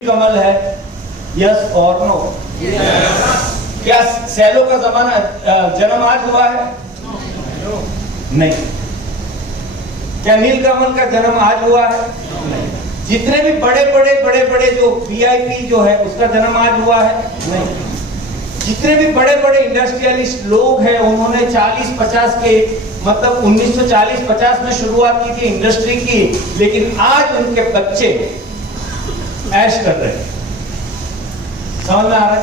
कमल है, यस और नो? क्या सैलो का जमाना जन्म आज हुआ है? नहीं। क्या नीलकमल का जन्म आज हुआ है? नहीं। जितने भी बड़े बड़े जो वीआईपी जो है उसका जन्म आज हुआ है? नहीं। जितने भी बड़े इंडस्ट्रियलिस्ट लोग हैं उन्होंने 40-50 के मतलब 1940-50 में शुरुआत की थी इंडस्ट्री की, लेकिन आज उनके बच्चे ऐश कर रहे हैं। समझ में आ रहा है?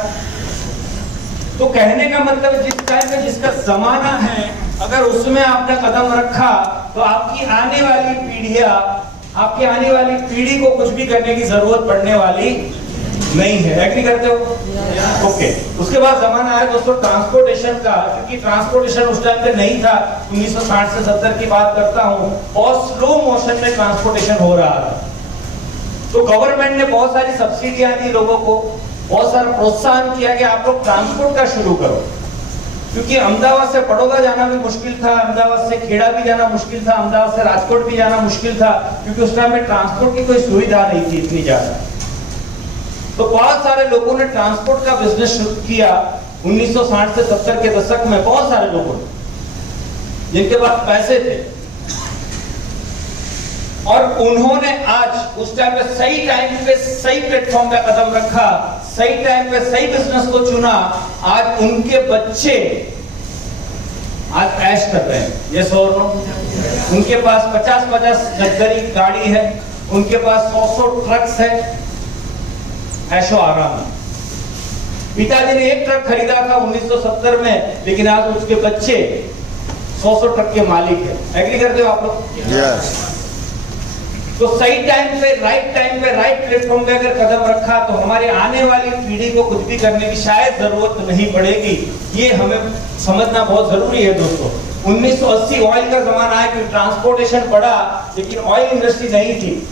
तो कहने का मतलब जिस टाइम में जिसका जमाना है अगर उसमें आपने कदम रखा तो आपकी आने वाली पीढ़ी को कुछ भी करने की जरूरत पड़ने वाली नहीं है। एग्री करते हो? ओके। उसके बाद जमाना आया दोस्तों ट्रांसपोर्टेशन का, क्योंकि ट्रांसपोर्टेशन उस टाइम पे नहीं था। 1960 से 70 की बात करता हूँ और स्लो मोशन में ट्रांसपोर्टेशन हो रहा था। तो गवर्नमेंट ने बहुत सारी सब्सिडियां दी लोगों को, बहुत सारा प्रोत्साहन किया कि आप लोग ट्रांसपोर्ट का शुरू करो, क्योंकि अहमदाबाद से बड़ौदा जाना भी मुश्किल था, अहमदाबाद से खेड़ा भी जाना मुश्किल था, अहमदाबाद से राजकोट भी जाना मुश्किल था, क्योंकि उस टाइम में ट्रांसपोर्ट की कोई सुविधा नहीं थी इतनी ज्यादा। तो बहुत सारे लोगों ने ट्रांसपोर्ट का बिजनेस शुरू किया 1960 से 70 के दशक में। बहुत सारे लोगों ने जिनके पास पैसे थे और उन्होंने आज उस टाइम पे सही टाइम पे सही प्लेटफॉर्म पे कदम रखा, सही टाइम पे सही बिजनेस को चुना। आज उनके बच्चे आज ऐश कर रहे हैं, यस और नो? उनके पास 50-50 लग्जरी गाड़ी है, उनके पास 100 ट्रक्स है, ऐशो आराम। पिताजी ने एक ट्रक खरीदा था 1970 में, लेकिन आज उसके बच्चे 100 ट्रक के मालिक है। एग्री करते हो आप लोग? यस। तो सही टाइम पे राइट प्लेटफॉर्म पे अगर कदम रखा तो हमारी आने वाली पीढ़ी को कुछ भी करने की शायद जरूरत नहीं पड़ेगी। ये हमें समझना बहुत जरूरी है दोस्तों। 1980 ऑयल का जमाना है कि ट्रांसपोर्टेशन बढ़ा, लेकिन ऑयल इंडस्ट्री नहीं थी।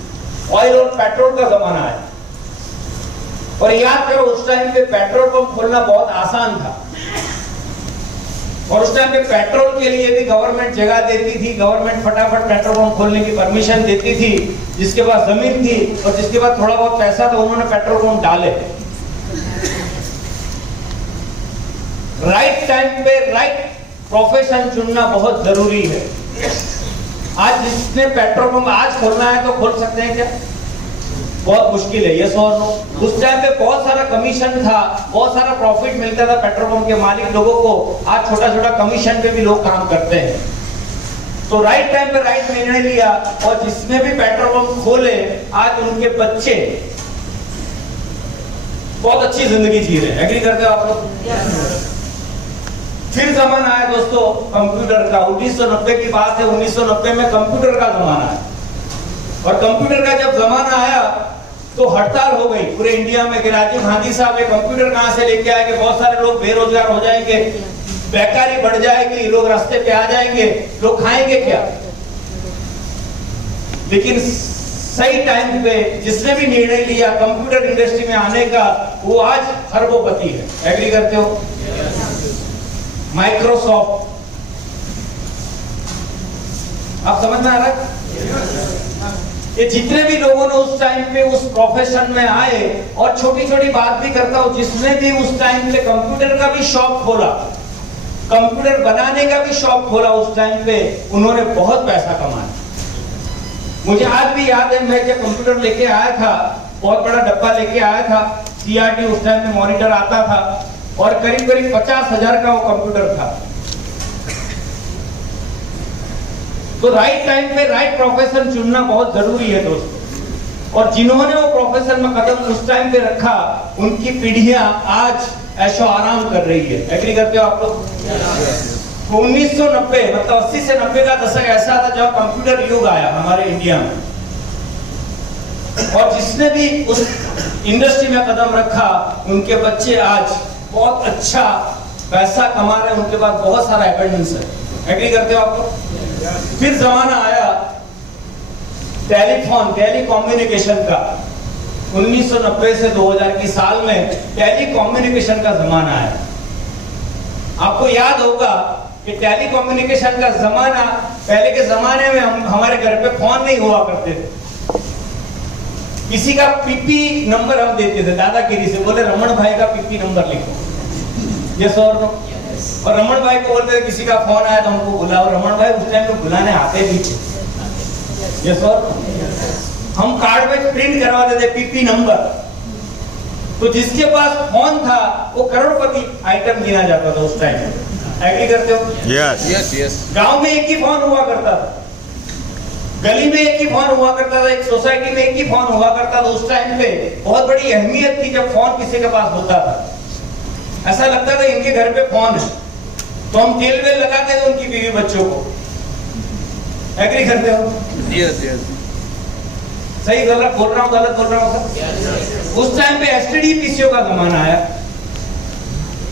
ऑयल और पेट्रोल का जमाना है। और याद करो उस टाइम पे पेट्रोल पंप खोलना बहुत आसान था, और उस टाइम पे पेट्रोल के लिए भी गवर्नमेंट जगह देती थी। गवर्नमेंट फटाफट पेट्रोल पंप खोलने की परमिशन देती थी। जिसके पास जमीन थी और जिसके पास थोड़ा बहुत पैसा था उन्होंने पेट्रोल पंप डाले। राइट टाइम पे राइट प्रोफेशन चुनना बहुत जरूरी है। आज जिसने पेट्रोल पंप आज खोलना है तो खोल सकते हैं क्या? बहुत मुश्किल है, यस और नो? उस टाइम पे बहुत सारा कमीशन था, बहुत सारा प्रॉफिट मिलता था पेट्रोल पंप के मालिक लोगों को। आज छोटा कमीशन पे भी लोग काम करते हैं। तो राइट टाइम पे राइट निर्णय लिया और जिसने भी पेट्रोल पंप खोले आज उनके बच्चे बहुत अच्छी जिंदगी जी रहे हैं। एग्री करते हो आप लोग? फिर जमाना आया दोस्तों कंप्यूटर का। 1990 की बात है, 1990 में कंप्यूटर का जमाना है। और कंप्यूटर का जब जमाना आया तो हड़ताल हो गई पूरे इंडिया में कि राजीव गांधी साहब ये कंप्यूटर कहां से लेके आएंगे, बहुत सारे लोग बेरोजगार हो जाएंगे, बेकारी बढ़ जाएगी, लोग रास्ते पे आ जाएंगे, लोग खाएंगे क्या? लेकिन सही टाइम पे जिसने भी निर्णय लिया कंप्यूटर इंडस्ट्री में आने का वो आज खरबोपति है। एग्री करते हो? माइक्रोसॉफ्ट। आप समझ में आ रहा है? ये जितने भी लोगों ने उस टाइम पे उस प्रोफेशन में आए, और छोटी बात भी करता हूं, जिसने भी उस टाइम पे कंप्यूटर का भी शॉप खोला, कंप्यूटर बनाने का भी शॉप खोला उस टाइम पे, उन्होंने बहुत पैसा कमाया। मुझे आज भी याद है मैं जब कंप्यूटर लेके आया था, बहुत बड़ा डब्बा लेके आया था, CRT उस टाइम में मॉनिटर आता था और करीब 50,000 का वो कंप्यूटर था। तो राइट टाइम पे राइट प्रोफेशन चुनना बहुत जरूरी है दोस्तों। और जिन्होंने वो प्रोफेशन में कदम उस टाइम पे रखा उनकी पीढ़ियां आज ऐशो आराम कर रही है। एग्री करते हो आप लोग? 1990 मतलब 80 से 90 का दशक ऐसा था जब कंप्यूटर युग आया हमारे इंडिया में, और जिसने भी उस इंडस्ट्री में कदम रखा उनके बच्चे आज बहुत अच्छा पैसा कमा रहे हैं, उनके पास बहुत सारा एबंडेंस है। एग्री करते हो आप लोग? फिर जमाना आया टेलीफोन टेलीकम्युनिकेशन का। 1990 से 2000 की साल में टेलीकम्युनिकेशन का जमाना आया। आपको याद होगा कि टेलीकम्युनिकेशन का जमाना, पहले के जमाने में हमारे घर पे फोन नहीं हुआ करते थे। किसी का पीपी नंबर हम देते थे दादागिरी से, बोले रमन भाई का पीपी नंबर लिखो, यस और नो। और रमन भाई को बोलते थे किसी का फोन आया तो हमको बुलाओ, रमन भाई उस टाइम पे बुलाने आते भी थे, यस और हम कार्ड पे प्रिंट करवाते थे पीपी नंबर। तो जिसके पास फोन था वो करोड़पति आइटम गिना जाता था उस टाइम। एग्री करते हो? Yes yes yes. गांव में एक ही फोन हुआ करता था, गली में एक ही फोन हुआ करता था, एक सोसाइटी में एक ही फोन हुआ करता था। उस टाइम पे बहुत बड़ी अहमियत थी जब फोन किसी के पास होता था। ऐसा लगता था इनके घर पे फोन है, तो हम तेल वेल लगाते थे उनकी बीवी बच्चों को। एग्री करते हो? Yes yes. सही गलत बोल रहा हूँ, गलत बोल रहा हूँ सर? उस टाइम पे एसटीडी पीसीओ का जमाना आया,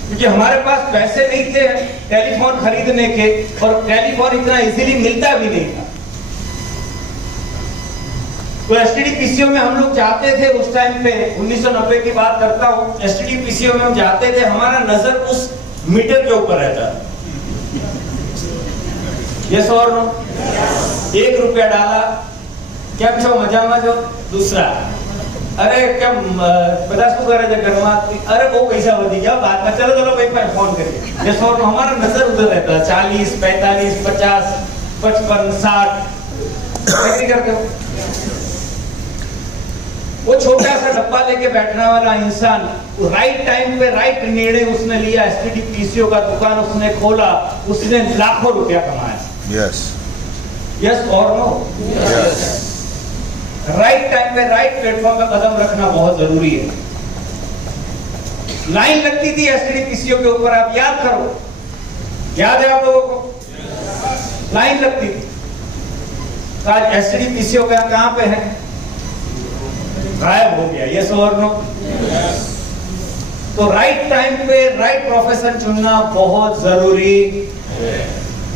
क्योंकि हमारे पास पैसे नहीं थे टेलीफोन खरीदने के, और टेलीफोन इतना इजीली मिलता भी नहीं था। तो एसटीडी पीसीओ में हम लोग जाते थे उस टाइम पे, 1990 की बात करता हूँ। एसटीडी पीसीओ में हम जाते थे, हमारा नजर उस मीटर के ऊपर रहता था, यस और नो। 1 रुपया डाला, क्या छो मजा मजो, दूसरा अरे क्या 50 को करे घरमा, अरे वो पैसा वधी गया बाद में, चलो चलो भाई फोन करिए, यस और नो। हमारा नजर उधर रहता है, 40, 45, 50, 55, 60 करते हो। वो छोटा सा डब्बा लेके बैठने वाला इंसान राइट टाइम पे राइट निर्णय उसने लिया, एसटीडी पीसीओ का दुकान उसने खोला, उसने लाखों रुपया कमाया, यस यस और नो। राइट टाइम पे राइट प्लेटफॉर्म पे कदम रखना बहुत जरूरी है। लाइन लगती थी एसटीडी पीसीओ के ऊपर, आप याद करो, याद है आप लोगों को? लाइन लगती थी। आज एसटीडी पीसीओ का कहां पे है? गायब हो गया, यस और नो। तो राइट टाइम पे राइट प्रोफेशन चुनना बहुत जरूरी।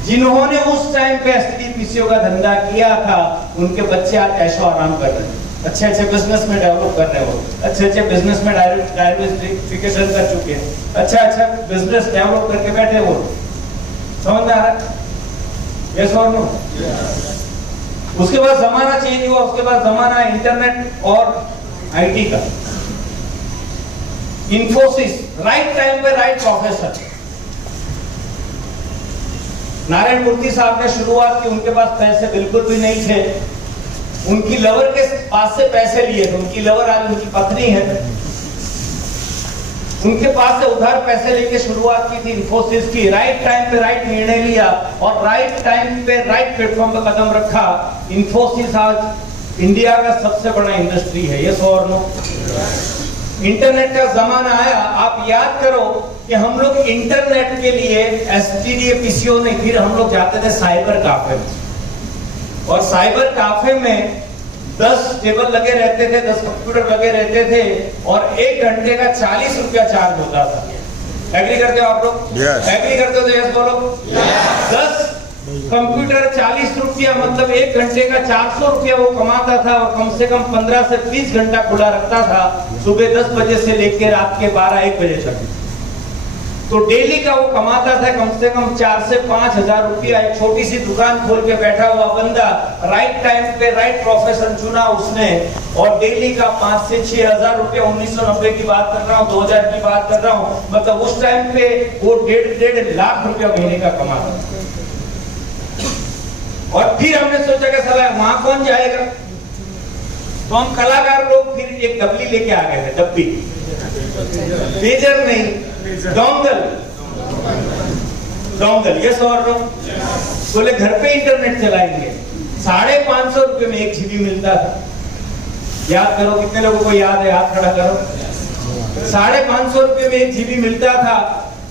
जिन्होंने उस टाइम पे एसटीडी पीसीओ का धंधा किया था, उनके बच्चे आज ऐशो आराम कर रहे हैं, अच्छे अच्छे बिजनेस में डेवलप कर रहे हो, अच्छे अच्छे बिजनेस में डाइवर्सिफिकेशन कर चुके हैं, अच्छा अच्छा बिजनेस डेवलप करके बैठे हो। समझ में आ रहा है? यस और नो। उसके बाद जमाना चेंज हुआ, उसके बाद जमाना इंटरनेट और आईटी का। इंफोसिस, राइट टाइम पे राइट प्रोफेसर। नारायण मूर्ति साहब ने शुरुआत की, उनके पास पैसे बिल्कुल भी नहीं थे, उनकी लवर के पास से पैसे लिए थे। उनकी लवर आज उनकी पत्नी है, उनके पास से उधार पैसे लेके शुरुआत की थी इंफोसिस की। राइट टाइम पे राइट निर्णय लिया और राइट टाइम पे राइट प्लेटफॉर्म पे कदम रखा। इंफोसिस आज इंडिया का सबसे बड़ा इंडस्ट्री है, यस और नो। इंटरनेट का जमाना आया, आप याद करो कि हम लोग इंटरनेट के लिए एसटीडी पीसीओ नहीं, फिर हम लोग जाते थे साइबर काफे में, और साइबर काफे में 10 टेबल लगे रहते थे, 10 कंप्यूटर लगे रहते थे, और 1 घंटे का 40 रुपया चार्ज होता था। एग्री करते हो आप लोग? Yes. एग्री करते हो तो यस बोलो। 10 कंप्यूटर 40 रुपया, मतलब 1 घंटे का 400 रुपया वो कमाता था, और कम से कम 15 से 20 घंटा खुला रखता था, सुबह 10 बजे से लेकर रात के 12-1 बजे तक। तो डेली का वो कमाता था कम से कम 4 से 5 हजार रुपया। एक छोटी सी दुकान खोल के बैठा हुआ बंदा, राइट टाइम पे राइट प्रोफेशन चुना उसने, और डेली का 5 से 6 हजार रुपया, 1990 की बात कर रहा हूँ, 2000 की बात कर रहा हूँ, मतलब उस टाइम पे वो 1.5 लाख रुपया महीने का कमाता। और फिर हमने सोचा कि साला वहां कौन जाएगा, तो हम कलाकार लोग फिर एक डबली लेके आ गए थे, डब्बी, पेजर नहीं, डोंगल, डोंगल, यस और नो। बोले घर पे इंटरनेट चलाएंगे, 550 रुपए में 1 जीबी मिलता था। याद करो कितने लोगों को याद है, हाथ खड़ा करो। 550 रुपए में 1 जीबी मिलता था,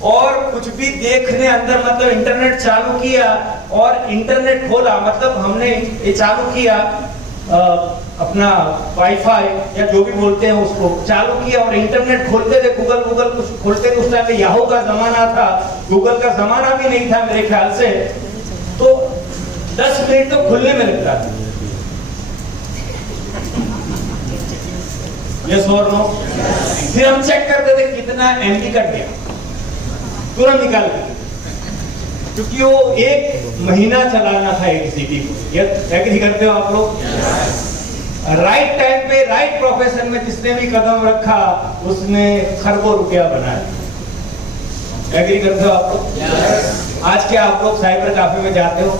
और कुछ भी देखने अंदर, मतलब इंटरनेट चालू किया और इंटरनेट खोला, मतलब हमने ये चालू किया अपना वाईफाई या जो भी बोलते हैं उसको चालू किया, और इंटरनेट खोलते थे, गूगल कुछ खोलते थे। उस टाइम पे याहू का जमाना था, गूगल का जमाना भी नहीं था मेरे ख्याल से, तो 10 मिनट तो खुलने में लगता था, यस और नो। फिर हम चेक करते थे कितना एमबी कट गया, तुरंत निकाल के, क्योंकि वो 1 महीना चलाना था एक सीडी को। एग्री करते हो आप लोग? राइट टाइम पे राइट प्रोफेशन में जिसने भी कदम रखा उसने खरबों रुपया बनाया। एग्री करते हो आप लोग? आज क्या आप लोग साइबर कैफे में जाते हो?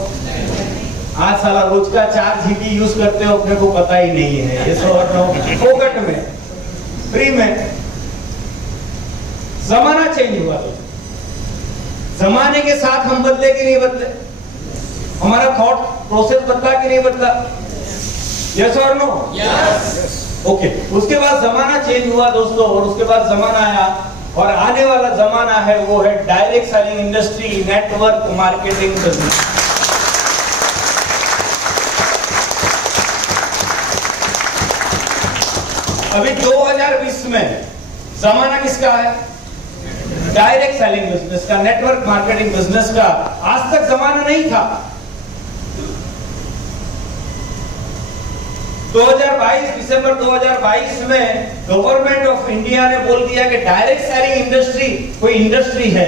आज साला रोज का 4 GB यूज करते हो, अपने को पता ही नहीं है। ये सब फोकट में, फ्री में। जमाना चेंज हुआ तो जमाने के साथ हम बदले कि नहीं बदले? हमारा थॉट प्रोसेस बदला कि नहीं बदला? यस और नो? यस। ओके, उसके बाद जमाना चेंज हुआ दोस्तों, और उसके बाद जमाना आया, और आने वाला जमाना है वो है direct selling industry, network marketing business. अभी 2020 में जमाना किसका है? डायरेक्ट सेलिंग बिजनेस का, नेटवर्क मार्केटिंग बिजनेस का। आज तक जमाना नहीं था। 2022 दिसंबर 2022 में गवर्नमेंट ऑफ इंडिया ने बोल दिया कि डायरेक्ट सेलिंग इंडस्ट्री कोई इंडस्ट्री है।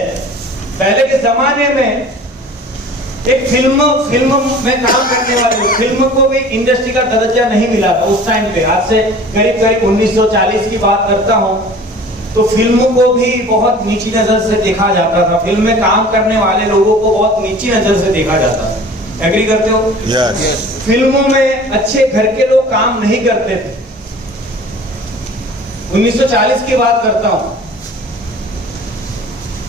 पहले के जमाने में एक फिल्म में काम करने वाले फिल्म को भी इंडस्ट्री का दर्जा नहीं मिला था उस टाइम पे। आज से करीब 1940 की बात करता हूं, तो फिल्म को भी बहुत नीची नजर से देखा जाता था। फिल्म में काम करने वाले लोगों को बहुत नीची नजर से देखा जाता था। एग्री करते हो? Yes. फिल्मों में अच्छे घर के लोग काम नहीं करते थे। 1940 की बात करता हूं,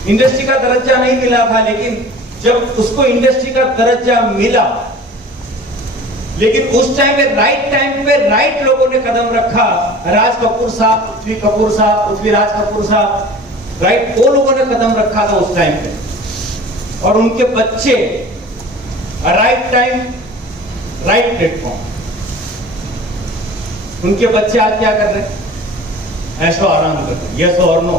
इंडस्ट्री का दर्जा नहीं मिला था, लेकिन जब उसको इंडस्ट्री का दर्जा मिला, लेकिन उस टाइम पे राइट लोगों ने कदम रखा। राज कपूर साहब, पृथ्वीराज कपूर साहब, राइट, वो लोगों ने कदम रखा था उस टाइम पे, और उनके बच्चे राइट टाइम राइट प्लेटफॉर्म। उनके बच्चे आज क्या कर रहे हैं? ऐशो आराम कर रहे हैं। यस और नो?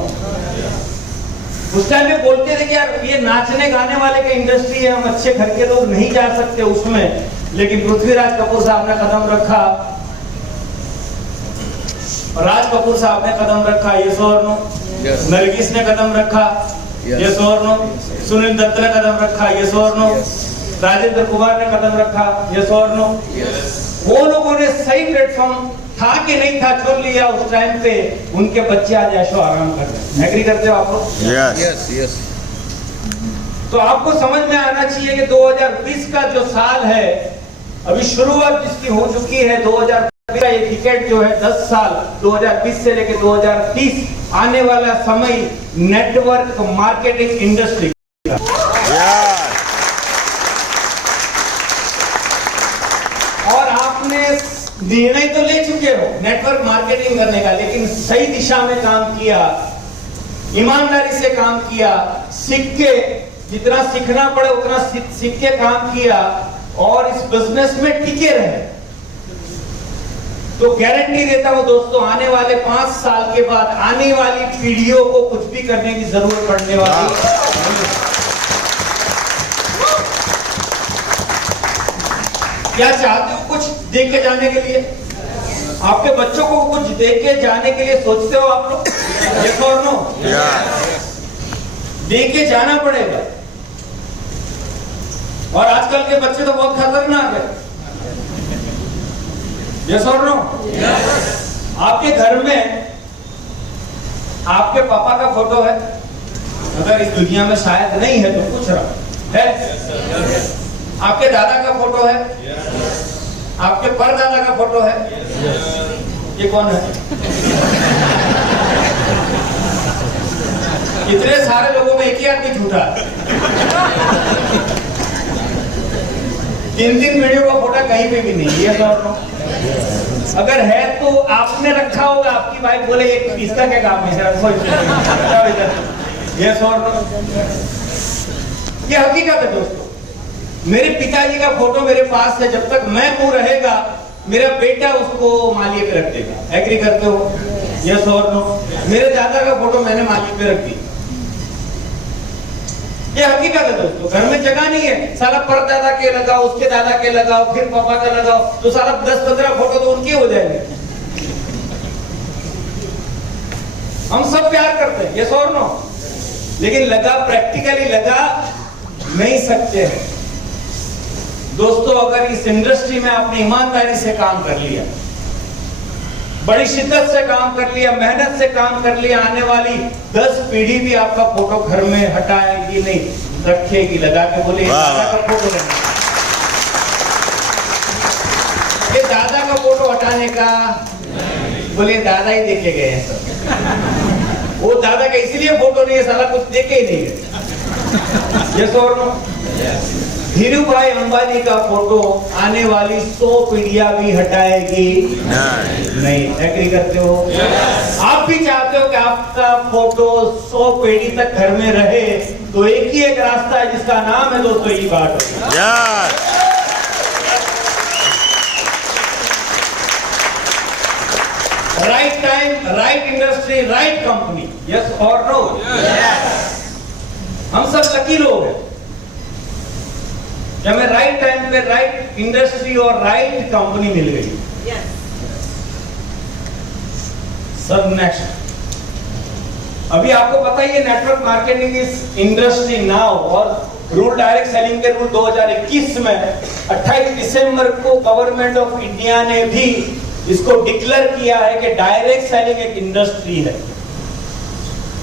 उस टाइम पे बोलते थे कि यार ये नाचने गाने वाले का इंडस्ट्री है, हम अच्छे घर के लोग नहीं जा सकते उसमें, लेकिन पृथ्वीराज कपूर साहब ने कदम रखा, राज कपूर साहब ने कदम रखा। यस और नो? नरगिस ने कदम रखा। यस और नो? सुनील दत्त ने कदम रखा। यस और नो? राजेंद्र कुमार ने कदम रखा। यस और नो? वो लोगों ने सही प्लेटफॉर्म था कि नहीं था चुन लिया उस टाइम पे, उनके बच्चे आज ऐशो आराम कर रहे हैं। एग्री करते हो आप लोग? यस। तो आपको समझ में आना चाहिए कि 2020 का जो साल है, अभी शुरुआत जिसकी हो चुकी है, 2020 का ये टिकट जो है 10 साल, 2020 से लेकर 2030 आने वाला समय नेटवर्क मार्केटिंग इंडस्ट्री। और आपने निर्णय तो ले चुके हो नेटवर्क मार्केटिंग करने का, लेकिन सही दिशा में काम किया, ईमानदारी से काम किया, सीख के जितना सीखना पड़े उतना सीख के काम किया, और इस बिजनेस में टिके रहे, तो गारंटी देता हूं दोस्तों, आने वाले 5 साल के बाद आने वाली पीढ़ियों को कुछ भी करने की जरूरत पड़ने वाली। क्या चाहते हो कुछ देख के जाने के लिए? आपके बच्चों को कुछ देख के जाने के लिए सोचते हो आप लोग? यस और नो? देख के जाना पड़ेगा। और आजकल के बच्चे तो बहुत खतरनाक है। यस और नो? आपके घर में आपके पापा का फोटो है? अगर इस दुनिया में शायद नहीं है तो पूछ रहा है। आपके दादा का फोटो है? आपके परदादा का फोटो है? ये कौन है? इतने सारे लोगों में एक ही आदमी झूठा है। 3 वीडियो का फोटो कहीं पे भी नहीं। ये अगर है तो आपने रखा होगा, आपकी वाइफ बोले इसका क्या काम है? ये हकीकत है दोस्तों। मेरे पिताजी का फोटो मेरे पास है, जब तक मैं मुंह रहेगा मेरा बेटा उसको मालिये पे रख देगा। एग्री करते हो? यस और नो? मेरे दादा का फोटो मैंने मालिये पे रख दी। ये हकीकत है दोस्तों। घर में जगह नहीं है, साला परदादा के लगाओ, उसके दादा के लगाओ, फिर पापा का लगाओ, तो साला 10-15 फोटो तो उनके हो जाएंगे। हम सब प्यार करते हैं, यस और नो? लेकिन लगा प्रैक्टिकली लगा नहीं सकते हैं दोस्तों। अगर इस इंडस्ट्री में आपने ईमानदारी से काम कर लिया, बड़ी शिद्दत से काम कर लिया, मेहनत से काम कर लिया, आने वाली 10 पीढ़ी भी आपका फोटो घर में हटाएगी नहीं, रखेगी, लगा के बोले दादा का फोटो रखना। ये दादा का फोटो हटाने का बोले दादा ही देखे गए हैं सब। वो दादा का इसलिए फोटो नहीं है, साला कुछ देखे ही नहीं है। यस और नो? धीरू भाई अंबानी का फोटो आने वाली 100 पीढ़ियां भी हटाएगी नहीं। एग्री करते हो? आप भी चाहते हो कि आपका फोटो 100 पीढ़ी तक घर में रहे, तो एक ही एक रास्ता है जिसका नाम है दोस्तों ई बात। Right time, right industry, right company. Yes और नो? हम सब लकी लोग हैं जब हमें राइट टाइम पे राइट इंडस्ट्री और राइट कंपनी मिल गई। सर नेक्स्ट, अभी आपको पता ही है network marketing is industry now, और रूल डायरेक्ट सेलिंग के रूल 2021 में 28 दिसंबर को गवर्नमेंट ऑफ इंडिया ने भी इसको डिक्लेयर किया है कि डायरेक्ट सेलिंग एक इंडस्ट्री है।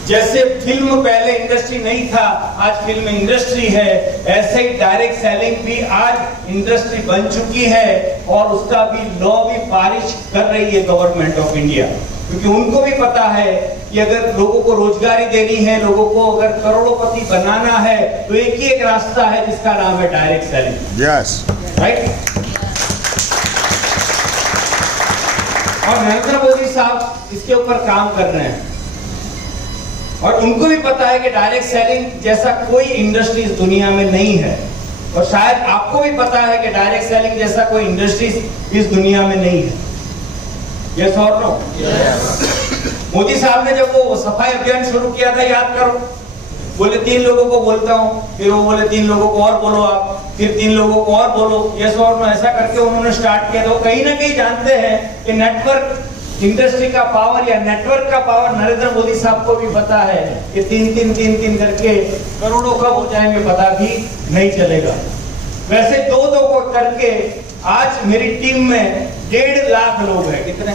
जैसे फिल्म पहले इंडस्ट्री नहीं था, आज फिल्म इंडस्ट्री है, ऐसे ही डायरेक्ट सेलिंग भी आज इंडस्ट्री बन चुकी है, और उसका भी लॉ भी पारिश कर रही है गवर्नमेंट ऑफ इंडिया, क्योंकि उनको भी पता है कि अगर लोगों को रोजगारी देनी है, लोगों को अगर करोड़पति बनाना है, तो एक ही एक रास्ता है जिसका नाम है डायरेक्ट सेलिंग। Yes, right. और नरेंद्र मोदी साहब इसके ऊपर काम कर रहे हैं, और उनको भी पता है कि डायरेक्ट सेलिंग जैसा कोई इंडस्ट्री इस दुनिया में नहीं है, और शायद आपको भी पता है कि डायरेक्ट सेलिंग जैसा कोई इंडस्ट्री इस दुनिया में नहीं है। यस और नो? मोदी साहब ने जब वो सफाई अभियान शुरू किया था, याद करो, बोले 3 लोगों को बोलता हूं, फिर वो बोले 3 लोगों को और बोलो आप, फिर 3 लोगों को और बोलो। यस और नो? ऐसा करके उन्होंने स्टार्ट किया। तो कहीं ना कहीं जानते हैं कि नेटवर्क इंडस्ट्री का पावर या नेटवर्क का पावर नरेंद्र मोदी साहब को भी पता है कि 3 करके करोड़ों कब हो जाएंगे पता भी नहीं चलेगा। वैसे 2 को करके आज मेरी टीम में 1.5 लाख लोग हैं। कितने?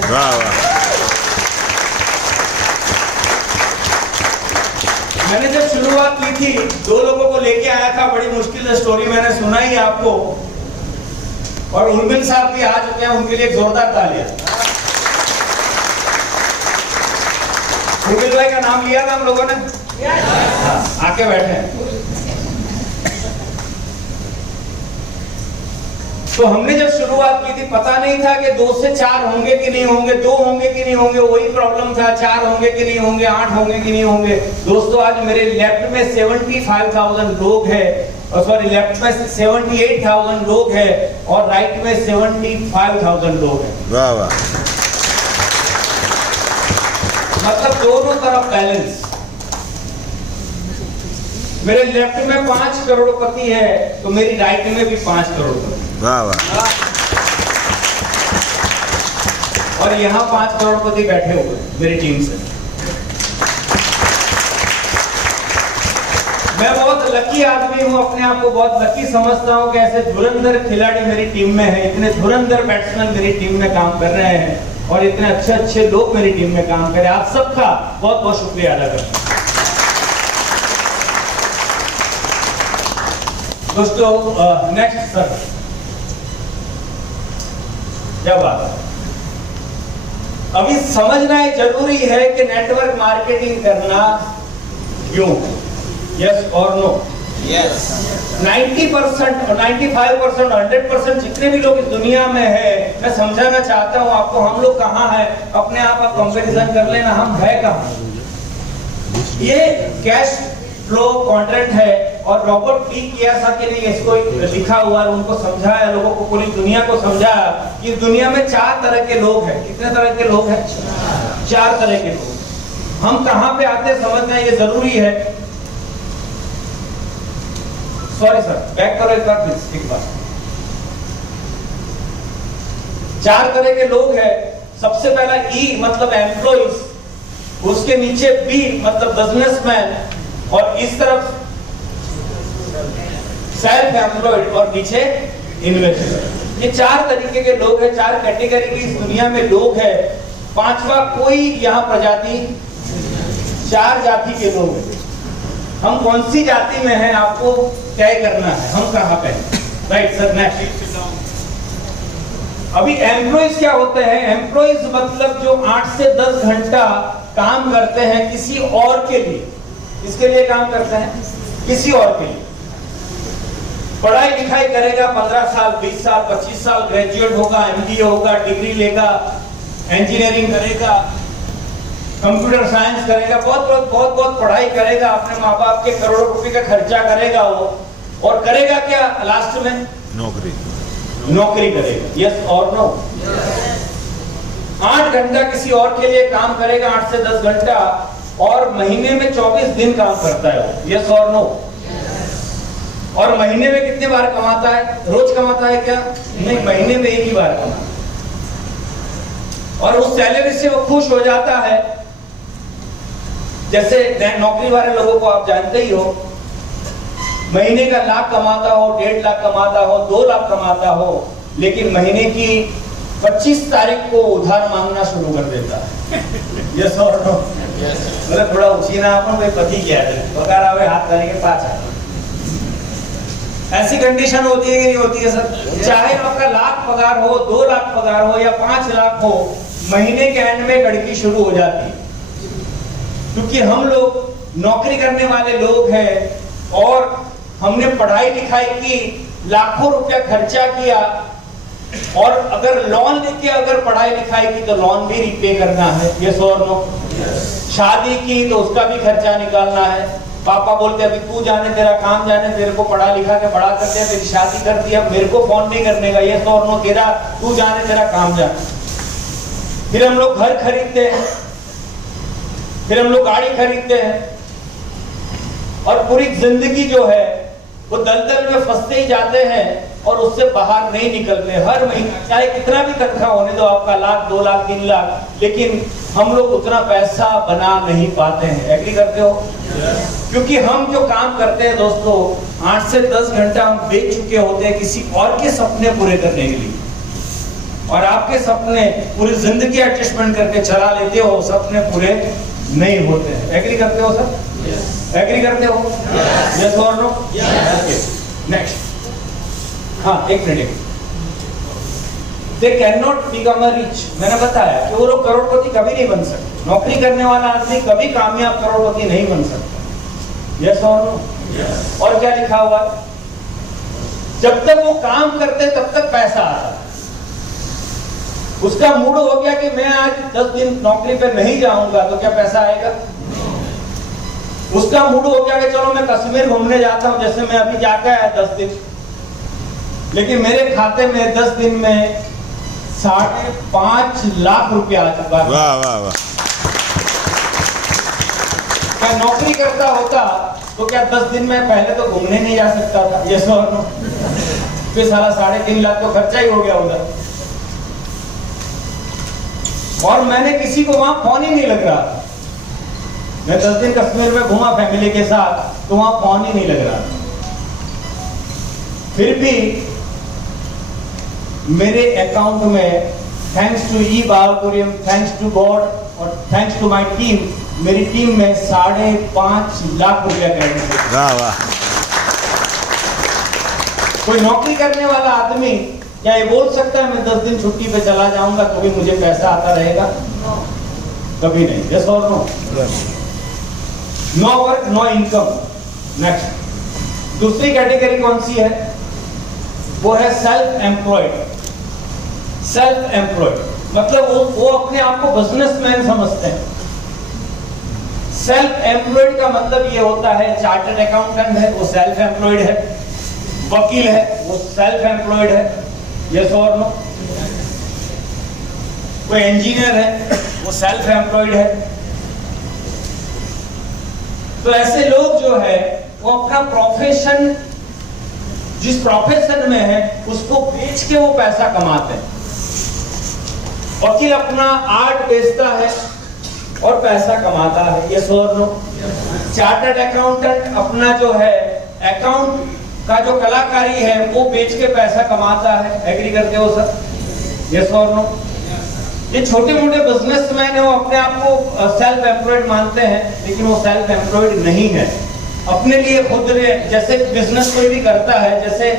मैंने जब शुरुआत की थी 2 लोगों को लेके आया था, बड़ी मुश्किल से स्टोरी मैंने सुनाई आपको, और उर्मिल साहब भी आ चुके हैं, उनके लिए जोरदार तालियां। उर्मिल भाई का नाम लिया था हम लोगों ने, आके बैठे हैं। तो हमने जब शुरुआत की थी, पता नहीं था कि 2 से 4 होंगे कि नहीं होंगे, 2 होंगे कि नहीं होंगे, वही प्रॉब्लम था। 4 होंगे कि नहीं होंगे, 8 होंगे कि नहीं होंगे। दोस्तों आज मेरे लेफ्ट में 75,000 लोग हैं, और सॉरी लेफ्ट में 78,000 लोग हैं, और राइट में 75,000 लोग हैं। वाह वाह, मतलब दोनों तरफ बैलेंस। मेरे लेफ्ट में 5 करोड़पति है, तो मेरी राइट में भी 5 करोड़पति। वाह वाह। और यहाँ 5 करोड़पति बैठे हुए मेरी टीम से। मैं बहुत लकी आदमी हूँ, अपने आप को बहुत लकी समझता हूँ कि ऐसे धुरंधर खिलाड़ी मेरी टीम में है, इतने धुरंधर बैट्समैन मेरी टीम में काम कर रहे हैं, और इतने अच्छे लोग मेरी टीम में काम करें। आप सबका बहुत बहुत शुक्रिया अदा करता हूं। दोस्तों नेक्स्ट सर, क्या बात है, अभी समझना ही जरूरी है कि नेटवर्क मार्केटिंग करना क्यों। यस और नो? यस। 90% और 95% 100% जितने भी लोग इस दुनिया में है, मैं समझाना चाहता हूं आपको, हम लोग कहाँ हैं, अपने आप कंपैरिजन कर लेना, हम है कहाँ। ये कैश फ्लो कॉन्ट्रैक्ट है, और रॉबर्ट टी कियोसाकी ने इसको लिखा हुआ है, उनको समझाया, लोगों को, पूरी दुनिया को समझाया कि इस दुनिया में 4 तरह के लोग हैं। कितने तरह के लोग हैं? 4 तरह के लोग। हम कहाँ पे आते समझना ये जरूरी है। सॉरी सर, बैक करो एक बार प्लीज, एक बार। 4 तरह के लोग हैं। सबसे पहला ई मतलब एम्प्लॉइज, उसके नीचे बी मतलब बिजनेसमैन, और इस तरफ सेल्फ एम्प्लॉयड, और नीचे इन्वेस्टर। ये 4 तरीके के लोग हैं, 4 कैटेगरी की इस दुनिया में लोग हैं। पांचवा, कोई यहाँ प्रजाति, 4 जाति के लोग हैं। हम कौन सी जाति में हैं आपको तय करना है, हम कहाँ पे हैं। Right sir, next. अभी एम्प्लॉइज क्या होते हैं? एम्प्लॉइज मतलब जो 8 से 10 घंटा काम करते हैं किसी और के लिए। किसके लिए काम करते हैं? किसी और के लिए। पढ़ाई लिखाई करेगा 15 साल, 20 साल, 25 साल, ग्रेजुएट होगा, एमबीए होगा, डिग्री लेगा, इंजीनियरिंग करेगा, कंप्यूटर साइंस करेगा, बहुत पढ़ाई करेगा, अपने माँ बाप के करोड़ों रुपए का खर्चा करेगा वो, और करेगा क्या लास्ट में? नौकरी करेगा। यस और नो? 8 घंटा किसी और के लिए काम करेगा, 8 से 10 घंटा, और महीने में 24 दिन काम करता है वो। यस और नो? और महीने में कितने बार कमाता है? रोज कमाता है क्या? नहीं, महीने में एक ही बार कमाता है। और उस सैलरी से वो खुश हो जाता है। जैसे नौकरी वाले लोगों को आप जानते ही हो, महीने का 1 लाख कमाता हो, 1.5 लाख कमाता हो, 2 लाख कमाता हो, लेकिन महीने की 25 तारीख को उधार मांगना शुरू कर देता है। यस और नो? मतलब थोड़ा उछीना अपन कोई पति किया है, पगार आवे हाथ करेंगे 5 आ। ऐसी कंडीशन होती है कि नहीं होती है सर? चाहे आपका 1 लाख पगार हो, 2 लाख पगार हो या 5 लाख हो, महीने के एंड में गड़की शुरू हो जाती है। क्योंकि हम लोग नौकरी करने वाले लोग हैं और हमने पढ़ाई लिखाई की, लाखों रुपया खर्चा किया, और अगर लोन लेके अगर पढ़ाई लिखाई की तो लोन भी रीपे करना है। यस और नो? शादी की तो उसका भी खर्चा निकालना है। पापा बोलते अभी तू जाने, तेरा काम जाने, तेरे को पढ़ा लिखा के बड़ा कर दिया, तेरी शादी कर दी, अब मेरे को फोन नहीं करने का। यस और नो? तेरा तू जाने, तेरा काम जाने। फिर हम लोग घर खरीदते हैं, फिर हम लोग गाड़ी खरीदते हैं, और पूरी जिंदगी जो है वो दलदल में फंसते ही जाते हैं और उससे बाहर नहीं निकलते। हर महीना चाहे कितना भी तनख्वाह होने दो आपका, 1 लाख, 2 लाख, 3 लाख, लेकिन हम लोग उतना पैसा बना नहीं पाते हैं। एग्री करते हो? क्योंकि हम जो काम करते हैं दोस्तों, 8 से 10 घंटा हम बेच चुके होते हैं किसी और के सपने पूरे करने के लिए, और आपके सपने पूरी जिंदगी एडजस्टमेंट करके चला लेते हो, सपने पूरे नहीं होते हैं। एग्री करते हो सर? एग्री करते हो? यस और नो? नेक्स्ट। हाँ, एक minute. They can not become a rich. मैंने बताया कि वो लोग करोड़पति कभी नहीं बन सकते। नौकरी करने वाला आदमी कभी कामयाब करोड़पति नहीं बन सकता। यस और नो? और क्या लिखा हुआ? जब तक वो काम करते तब तक पैसा आता। उसका मूड हो गया कि मैं आज 10 दिन नौकरी पे नहीं जाऊंगा तो क्या पैसा आएगा? उसका मूड हो गया कि चलो मैं कश्मीर घूमने जाता हूं, जैसे मैं अभी जाकर आया 10 दिन, लेकिन मेरे खाते में 10 दिन में 5.5 लाख रुपया आ चुका है। वाह वाह वाह। क्या नौकरी करता होता तो क्या 10 दिन में पहले तो घूमने नहीं जा सकता था? यस और नो? फिर साला 3.5 लाख तो खर्चा ही हो गया उधर, और मैंने किसी को वहां फोन ही नहीं लग रहा था। मैं 10 दिन कश्मीर में घूमा फैमिली के साथ, तो वहां फोन ही नहीं लग रहा था। फिर भी मेरे अकाउंट में थैंक्स टू ई बालकुरियम, थैंक्स टू गॉड और थैंक्स टू माय टीम, मेरी टीम में 5.5 लाख रुपया क्रेडिट। वाह वाह। कोई नौकरी करने वाला आदमी क्या ये बोल सकता है मैं 10 दिन छुट्टी पे चला जाऊंगा तो भी मुझे पैसा आता रहेगा? कभी नहीं। यस और no? No work no income. Next, दूसरी कैटेगरी कौन सी है? वो है सेल्फ एम्प्लॉयड। सेल्फ एम्प्लॉयड मतलब वो अपने आप को बिजनेसमैन समझते हैं। सेल्फ एम्प्लॉयड का मतलब ये होता है, चार्टर्ड अकाउंटेंट है वो सेल्फ एम्प्लॉयड है, वकील है वो सेल्फ एम्प्लॉयड है। यस और नो? कोई इंजीनियर है वो सेल्फ एम्प्लॉयड है। तो ऐसे लोग जो है वो अपना प्रोफेशन, जिस प्रोफेशन में है उसको बेच के वो पैसा कमाते हैं। वकील अपना आर्ट बेचता है और पैसा कमाता है। यस और नो? चार्टर्ड अकाउंटेंट अपना जो है अकाउंट का जो कलाकारी है वो बेच के पैसा कमाता है। एग्री करते हो सर? यस और नो? ये छोटे मोटे बिजनेसमैन है, वो अपने आप को सेल्फ एम्प्लॉयड मानते हैं, लेकिन वो सेल्फ एम्प्लॉयड नहीं है। अपने लिए खुद जैसे बिजनेस कोई भी करता है, जैसे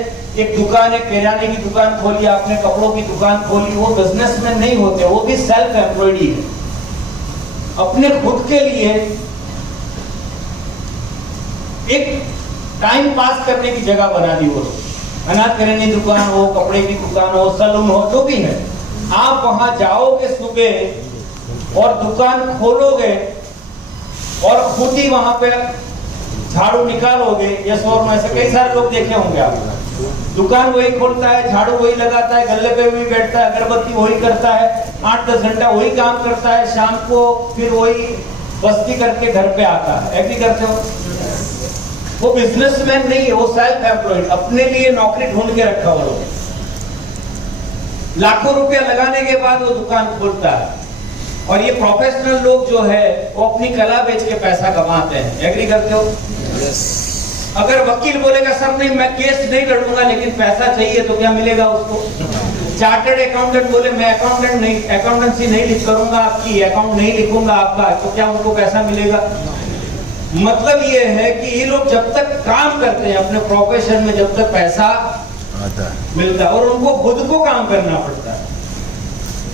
एक दुकान, एक किराने की दुकान खोली आपने, कपड़ों की दुकान खोली, वो बिजनेसमैन नहीं होते, वो भी सेल्फ एम्प्लॉयड ही है। अपने खुद के लिए एक टाइम पास करने की जगह बना दी वो। अनाज किराने की दुकान हो, कपड़े की दुकान हो, सलून हो, जो भी है, आप वहां जाओगे सुबह और दुकान खोलोगे और खुद ही वहां पे झाड़ू निकालोगे। ये शोर में ऐसे कई सारे लोग देखे होंगे आप। दुकान वही खोलता है, झाड़ू वही लगाता है, गल्ले पे भी बैठता है, अगरबत्ती वही करता है, 8-10 घंटा वही काम करता है, शाम को फिर वही बस्ती करके घर पे आता है। एग्री करते हो? वो बिजनेसमैन नहीं है, वो सेल्फ एम्प्लॉयड, अपने लिए नौकरी ढूंढ के रखा हुआ लोग। लाखों रुपया लगाने के बाद वो दुकान खोलता है। और ये प्रोफेशनल लोग जो है वो अपनी कला बेच के पैसा कमाते हैं। एग्री करते हो? अगर वकील बोलेगा सर नहीं मैं केस नहीं लड़ूंगा लेकिन पैसा चाहिए, तो क्या मिलेगा उसको? चार्टर्ड अकाउंटेंट बोले मैं अकाउंटेंसी नहीं लिख करूंगा आपकी, अकाउंट नहीं लिखूंगा आपका, तो क्या उनको पैसा मिलेगा? मतलब ये है कि ये लोग जब तक काम करते हैं अपने प्रोफेशन में, जब तक पैसा आता मिलता है, और उनको खुद को काम करना पड़ता है।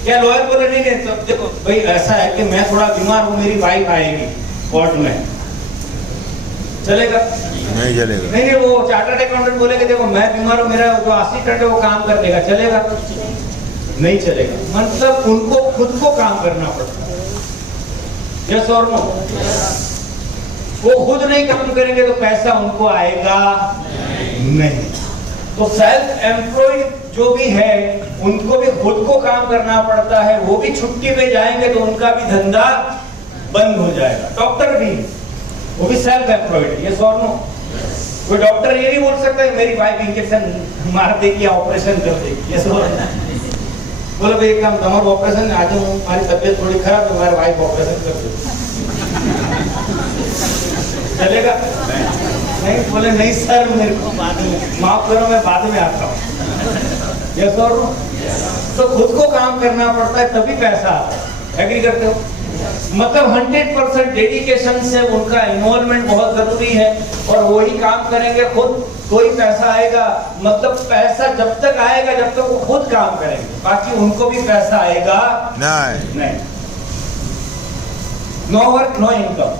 क्या लॉयर बोले नहीं तो देखो भाई ऐसा है कि मैं थोड़ा बीमार हूँ, मेरी वाइफ आएगी कोर्ट में, चलेगा? नहीं चलेगा। नहीं वो चार्टर्ड अकाउंटेंट बोलेगा देखो मैं बीमार हूँ, मेरा जो असिस्टेंट है वो काम कर देगा, चलेगा? नहीं चलेगा। मतलब उनको खुद को काम करना पड़ता है। यस और नो? वो खुद नहीं काम करेंगे तो पैसा उनको आएगा नहीं। तो सेल्फ एम्प्लॉयड जो भी है उनको भी खुद को काम करना पड़ता है। वो भी छुट्टी पे जाएंगे तो उनका भी धंधा बंद हो जाएगा। डॉक्टर भी, वो भी सेल्फ एम्प्लॉयड है। ये सो नो? कोई डॉक्टर ये नहीं बोल सकता मेरी वाइफ इंजेक्शन मार देगी या ऑपरेशन कर देगी। ये सो बोलो भाई एक काम, तुम्हारा ऑपरेशन आज हमारी तबीयत थोड़ी खराब है, हमारी वाइफ ऑपरेशन कर देगी, चलेगा? नहीं बोले नहीं सर मेरे को बाद में माफ करो, मैं बाद में आता हूँ। यस और नो? तो खुद को काम करना पड़ता है तभी पैसा आता है। एग्री करते हो? मतलब 100% डेडिकेशन से उनका इन्वॉल्वमेंट बहुत जरूरी है, और वही काम करेंगे खुद तो ही पैसा आएगा। मतलब पैसा जब तक आएगा जब तक वो खुद काम करेंगे, बाकी उनको भी पैसा आएगा नहीं। नो वर्क नो इनकम,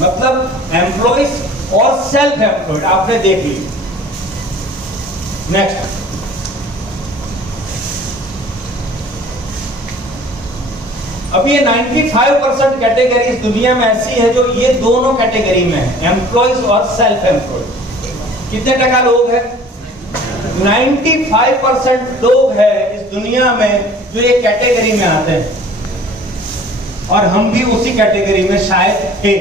मतलब एम्प्लॉइज और सेल्फ एम्प्लॉयड आपने देख ली। नेक्स्ट, अब ये 95% कैटेगरी दुनिया में ऐसी है जो ये दोनों कैटेगरी में है, एम्प्लॉइज और सेल्फ एम्प्लॉयड। कितने टका लोग हैं? 95% लोग हैं इस दुनिया में जो ये कैटेगरी में आते हैं, और हम भी उसी कैटेगरी में शायद थे।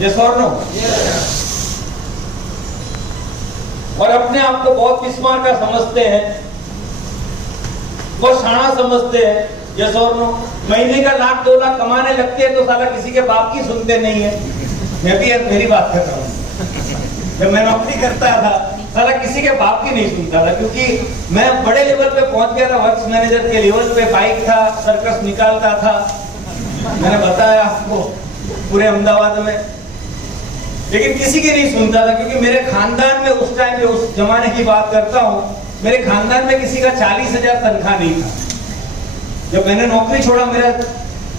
यस और नो? और अपने आप को बहुत किस्मत का समझते हैं, बहुत शाना समझते हैं। यस और नो? महीने का 1-2 लाख कमाने लगते हैं तो साला किसी के बाप की सुनते नहीं है। मैं भी मेरी बात कर रहा हूँ, जब मैं नौकरी करता था साला किसी के बाप की नहीं सुनता था, क्योंकि मैं बड़े लेवल पे पहुंच गया था, वर्क्स मैनेजर के लेवल पे, बाइक था, सर्कस निकालता था, मैंने बताया आपको, पूरे अहमदाबाद में। लेकिन किसी की नहीं सुनता था, क्योंकि मेरे खानदान में उस टाइम पे, उस जमाने की बात करता हूँ, मेरे खानदान में किसी का 40,000 तनख्वाह नहीं था। जब मैंने नौकरी छोड़ा मेरा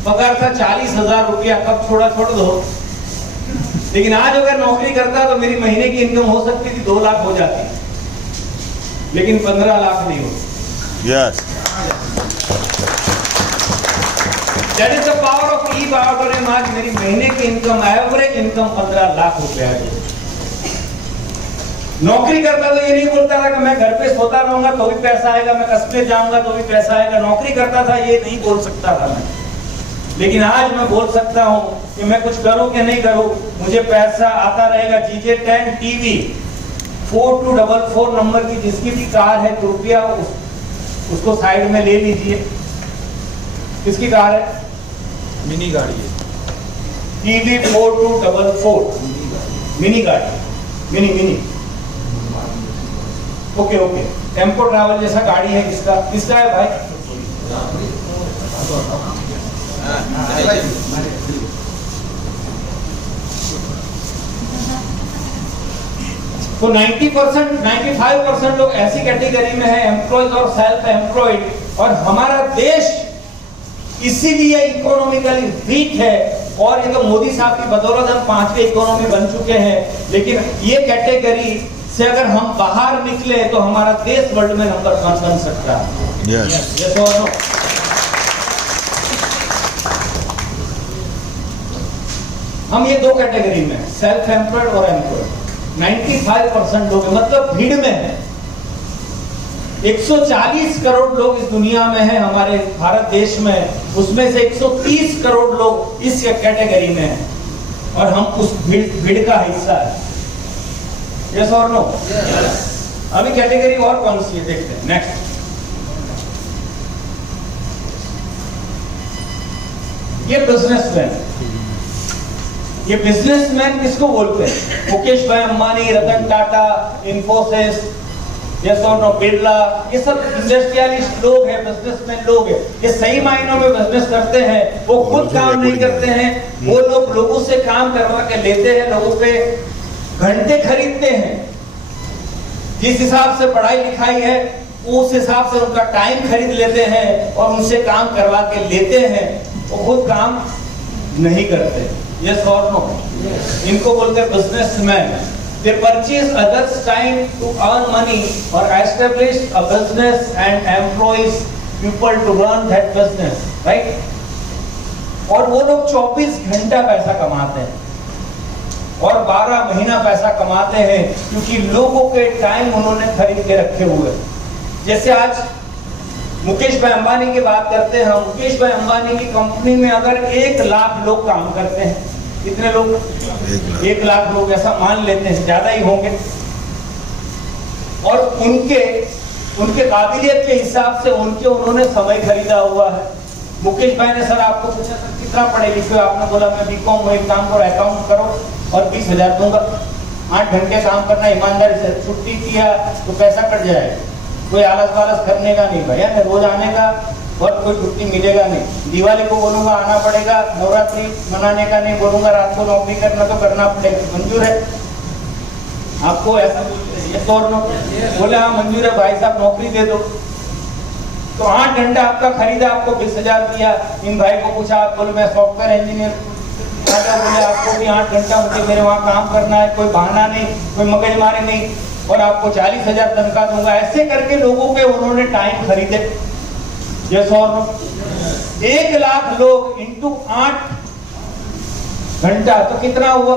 पगार था 40,000 रुपया। कब छोड़ा छोड़ दो, लेकिन आज अगर नौकरी करता तो मेरी महीने की इनकम हो सकती थी 2 लाख हो जाती, लेकिन 15 लाख नहीं होती। Yes, that is the power of E बायोडोरियम। आज मेरी महीने की इनकम, एवरेज इनकम 15 लाख रुपया है। नौकरी करता तो ये नहीं बोलता था कि मैं घर पे सोता रहूंगा तो भी पैसा आएगा, मैं कस्बे जाऊंगा तो भी पैसा आएगा। नौकरी करता था ये नहीं बोल सकता था मैं, लेकिन आज मैं बोल सकता हूँ कि मैं कुछ करूँ कि नहीं करूँ, मुझे पैसा आता रहेगा। GJ10 TV 4244 नंबर की जिसकी भी कार है कृपया उसको साइड में ले लीजिए। किसकी कार है? मिनी गाड़ी है, TV 4244 मिनी गाड़ी, मिनी ओके। टेम्पो ट्रैवल जैसा गाड़ी है। किसका है भाई? तो 90%, 95% लोग ऐसी कैटेगरी में है, एम्प्लॉयज और सेल्फ एम्प्लॉयड, और हमारा देश इसीलिए इकोनॉमिकली वीक है। और ये तो मोदी साहब की बदौलत हम 5वीं इकोनॉमी बन चुके हैं, लेकिन ये कैटेगरी से अगर हम बाहर निकले तो हमारा देश वर्ल्ड में नंबर 1 बन सकता है। Yes or no? हम ये दो कैटेगरी में, सेल्फ एम्प्लॉयड और एम्प्लॉयड, 95% लोग, मतलब भीड़ में है। 140 करोड़ लोग इस दुनिया में हैं, हमारे भारत देश में, उसमें से 130 करोड़ लोग इस कैटेगरी में हैं, और हम उस भीड़ का हिस्सा है। यस और नो? अभी कैटेगरी और कौन सी है देखते हैं। नेक्स्ट, ये बिजनेसमैन। ये बिजनेसमैन किसको बोलते हैं? मुकेश भाई अंबानी, रतन टाटा, इन्फोसिस, यस और नो, बिरला, ये सब इंडस्ट्रियलिस्ट लोग हैं, बिजनेसमैन लोग हैं। ये सही मायनों में बिजनेस करते हैं, वो खुद काम नहीं करते हैं, वो लोग लोगों से काम करवा के लेते हैं, लोगों पे घंटे खरीदते हैं। जिस हिसाब से पढ़ाई लिखाई है उस हिसाब से उनका टाइम खरीद लेते हैं और उनसे काम करवा के लेते हैं, वो खुद काम नहीं करते। यस और नो? इनको बोलते हैं businessman. They purchase others' time to earn money or establish a business and employs people to run that business, right? और वो लोग 24 घंटा पैसा कमाते हैं और 12 महीना पैसा कमाते हैं, क्योंकि लोगों के टाइम उन्होंने खरीद के रखे हुए। जैसे आज मुकेश भाई अंबानी की बात करते हैं हम, मुकेश भाई अंबानी की कंपनी में अगर 1 लाख लोग काम करते हैं, कितने लोग? 1 लाख लोग, ऐसा मान लेते हैं, ज्यादा ही होंगे। और उनके काबिलियत के हिसाब से उन्होंने समय खरीदा हुआ है। मुकेश भाई ने सर आपको पूछा सर कितना पढ़े लिखे हो? आपने बोला मैं बीकॉम हूँ, एक काम करो अकाउंट करो और 20,000 दूंगा। 8 घंटे काम करना ईमानदारी से, छुट्टी किया तो पैसा कट जाएगा, कोई आलस वालस करने का नहीं भैया, रोज आने का और कोई छुट्टी मिलेगा नहीं। दिवाली को बोलूंगा आना पड़ेगा, नवरात्रि मनाने का नहीं बोलूंगा, रात को नौकरी करना तो करना पड़ेगा। मंजूर है आपको? ऐसा बोले हाँ मंजूर है भाई साहब, नौकरी दे दो। तो 8 घंटा आपका खरीदा, आपको 20,000 दिया। इन भाई को पूछा, आप बोले मैं सॉफ्टवेयर इंजीनियर, बोले आपको भी 8 घंटा मुझे मेरे वहाँ काम करना है, कोई बहाना नहीं, कोई मगजमारी नहीं, और आपको 40,000 तनख्वाह दूंगा। ऐसे करके लोगों के उन्होंने टाइम खरीदे। यस और नो? 1 लाख लोग इंटू 8 घंटा तो कितना हुआ?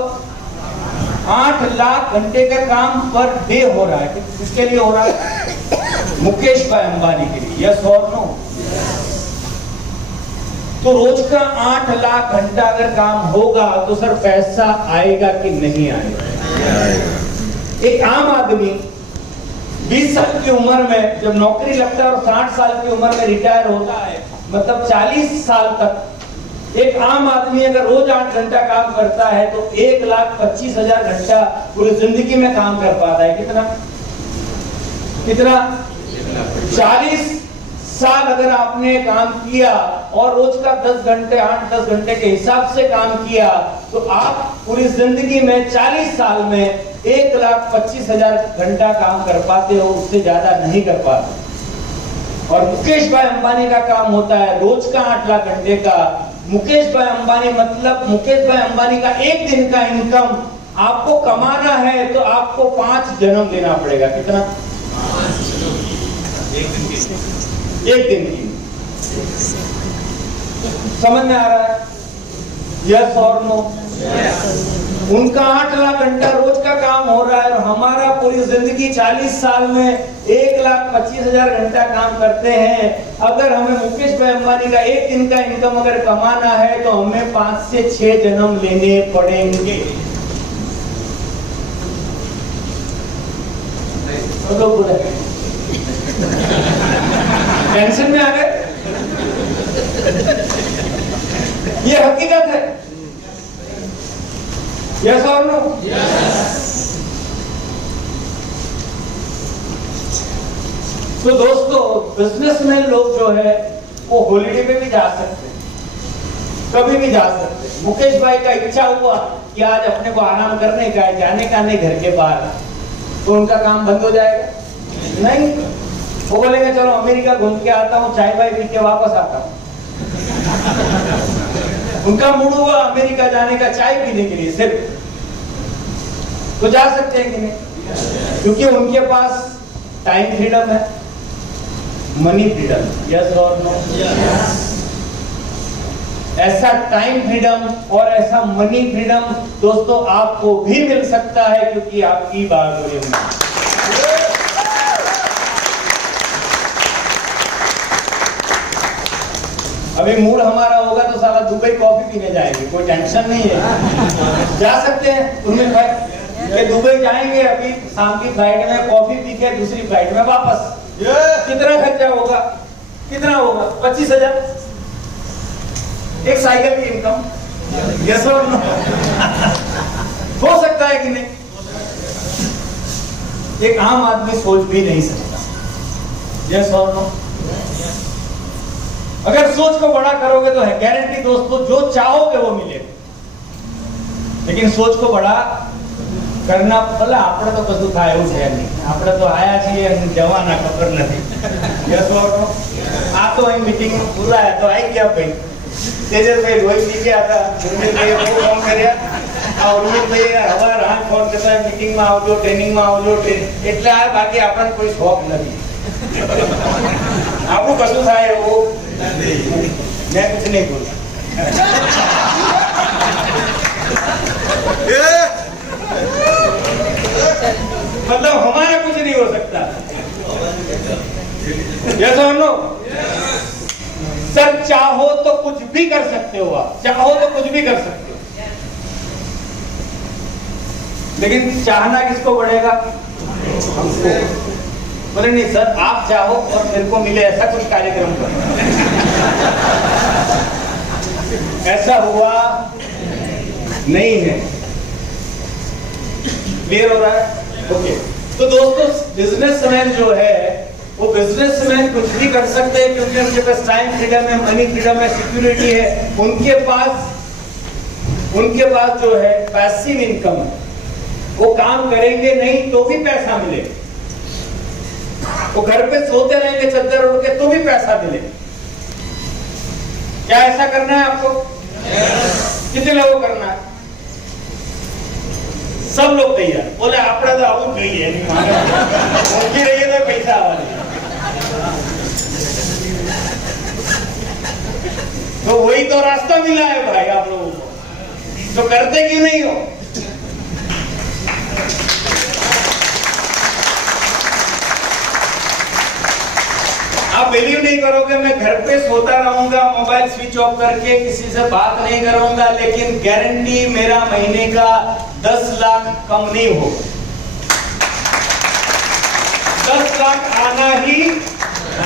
8 लाख घंटे का काम पर डे हो रहा है। किसके लिए हो रहा है? मुकेश भाई अंबानी के लिए। यस और नो? तो रोज का 8 लाख घंटा अगर काम होगा तो सर पैसा आएगा कि नहीं आएगा? एक आम आदमी 20 साल की उम्र में जब नौकरी लगता है और 60 साल की उम्र में रिटायर होता है, मतलब 40 साल तक एक आम आदमी अगर रोज 8 घंटा काम करता है तो 1,25,000 घंटा पूरी जिंदगी में काम कर पाता है। कितना? 40 साल अगर आपने काम किया और रोज का 10 घंटे 8-10 घंटे के हिसाब से काम किया तो आप पूरी जिंदगी में 40 साल में 1,25,000 घंटा काम कर पाते हो, उससे ज्यादा नहीं कर पाते। और मुकेश भाई अंबानी का काम होता है रोज का 8 लाख घंटे का। मुकेश भाई अंबानी मतलब मुकेश भाई अंबानी का एक दिन का इनकम आपको कमाना है तो आपको 5 जन्म देना पड़ेगा। कितना? एक दिन की। समझ में आ रहा है? यस और नो? उनका 8 लाख घंटा रोज का काम हो रहा है और हमारा पूरी जिंदगी 40 साल में 1,25,000 घंटा काम करते हैं। अगर हमें मुकेश भाई अंबानी का एक दिन का इनकम अगर कमाना है तो हमें 5 से 6 जन्म लेने पड़ेंगे। टेंशन में आ गए? ये हकीकत है। यस और नो? तो दोस्तों बिजनेसमैन लोग जो है वो हॉलीडे पे भी जा सकते हैं, कभी भी जा सकते हैं। मुकेश भाई का इच्छा हुआ कि आज अपने को आराम करने का है, जाने का नहीं घर के बाहर, तो उनका काम बंद हो जाएगा? नहीं, वो बोलेंगे चलो अमेरिका घूम के आता हूँ, चाय भाई पी के वापस आता हूँ। उनका मूड हुआ अमेरिका जाने का चाय पीने के लिए सिर्फ, तो जा सकते हैं कि नहीं? क्योंकि उनके पास टाइम फ्रीडम है, मनी फ्रीडम। यस और नो? ऐसा टाइम फ्रीडम और ऐसा मनी फ्रीडम दोस्तों आपको भी मिल सकता है, क्योंकि आपकी बहादुरी में। अभी मूड हमारा होगा तो साला दुबई कॉफी पीने जाएंगे, कोई टेंशन नहीं है, जा सकते हैं। उनमें भाई ये दुबई जाएंगे, अभी शाम की फ्लाइट में कॉफी पी के दूसरी फ्लाइट में वापस, कितना खर्चा होगा? कितना होगा? 25,000 एक साइकिल की इनकम। यस और नो? हो सकता है कि नहीं? एक आम आदमी सोच भी नहीं सकता। यस और नो? अगर सोच को बड़ा करोगे तो है गारंटी दोस्तों, जो चाहोगे वो मिलेगा। लेकिन सोच को बड़ा करना भला આપણે તો કશું થાય એવું છે નહીં, આપણે તો આયા છીએ અને જવાના ખબર નથી। યસ ઓર નો? આ તો અહીં મીટિંગ બોલાયા તો આવી ગયા ભાઈ, તેજસભાઈ રોઈ પી ગયા હતા, ઉર્મિલભાઈએ બહુ ફોન કર્યા, આ ઉર્મિલભાઈએ હવાર હાથ ફોન કરતા મીટિંગમાં આવજો, ટ્રેનિંગમાં આવજો, એટલે આ બાકી આપણને કોઈ શોખ નથી, આપણું કશું થાય એવું मैं कुछ नहीं बोला। मतलब हमारा कुछ नहीं हो सकता। यस और नो? सर चाहो तो कुछ भी कर सकते हो, आप चाहो तो कुछ भी कर सकते हो, लेकिन चाहना किसको पड़ेगा? हमको। बोले नहीं सर आप चाहो और मेरे को मिले ऐसा कुछ कार्यक्रम करो। ऐसा हुआ नहीं है। क्लियर हो रहा है? ओके। तो दोस्तों बिजनेसमैन जो है वो बिजनेसमैन कुछ भी कर सकते हैं, क्योंकि उनके पास टाइम फ्रीडम है, मनी फ्रीडम है, सिक्योरिटी है। उनके पास जो है पैसिव इनकम है, वो काम करेंगे नहीं तो भी पैसा मिलेगा, वो घर पे सोते रहेंगे चद्दर ओढ़ के तो भी पैसा मिलेगा। क्या ऐसा करना है आपको? कितने लोगों को करना है? सब लोग तैयार? बोले आपड़ा तो आउट गई है, नहीं मांगे रहिए तो पैसा वाली। तो वही तो रास्ता मिला है भाई आप लोगों को, तो करते क्यों नहीं हो? आप बिलीव नहीं करोगे, मैं घर पे सोता रहूंगा, मोबाइल स्विच ऑफ करके किसी से बात नहीं करूंगा, लेकिन गारंटी मेरा महीने का 10 लाख कम नहीं होगा। 10 लाख आना ही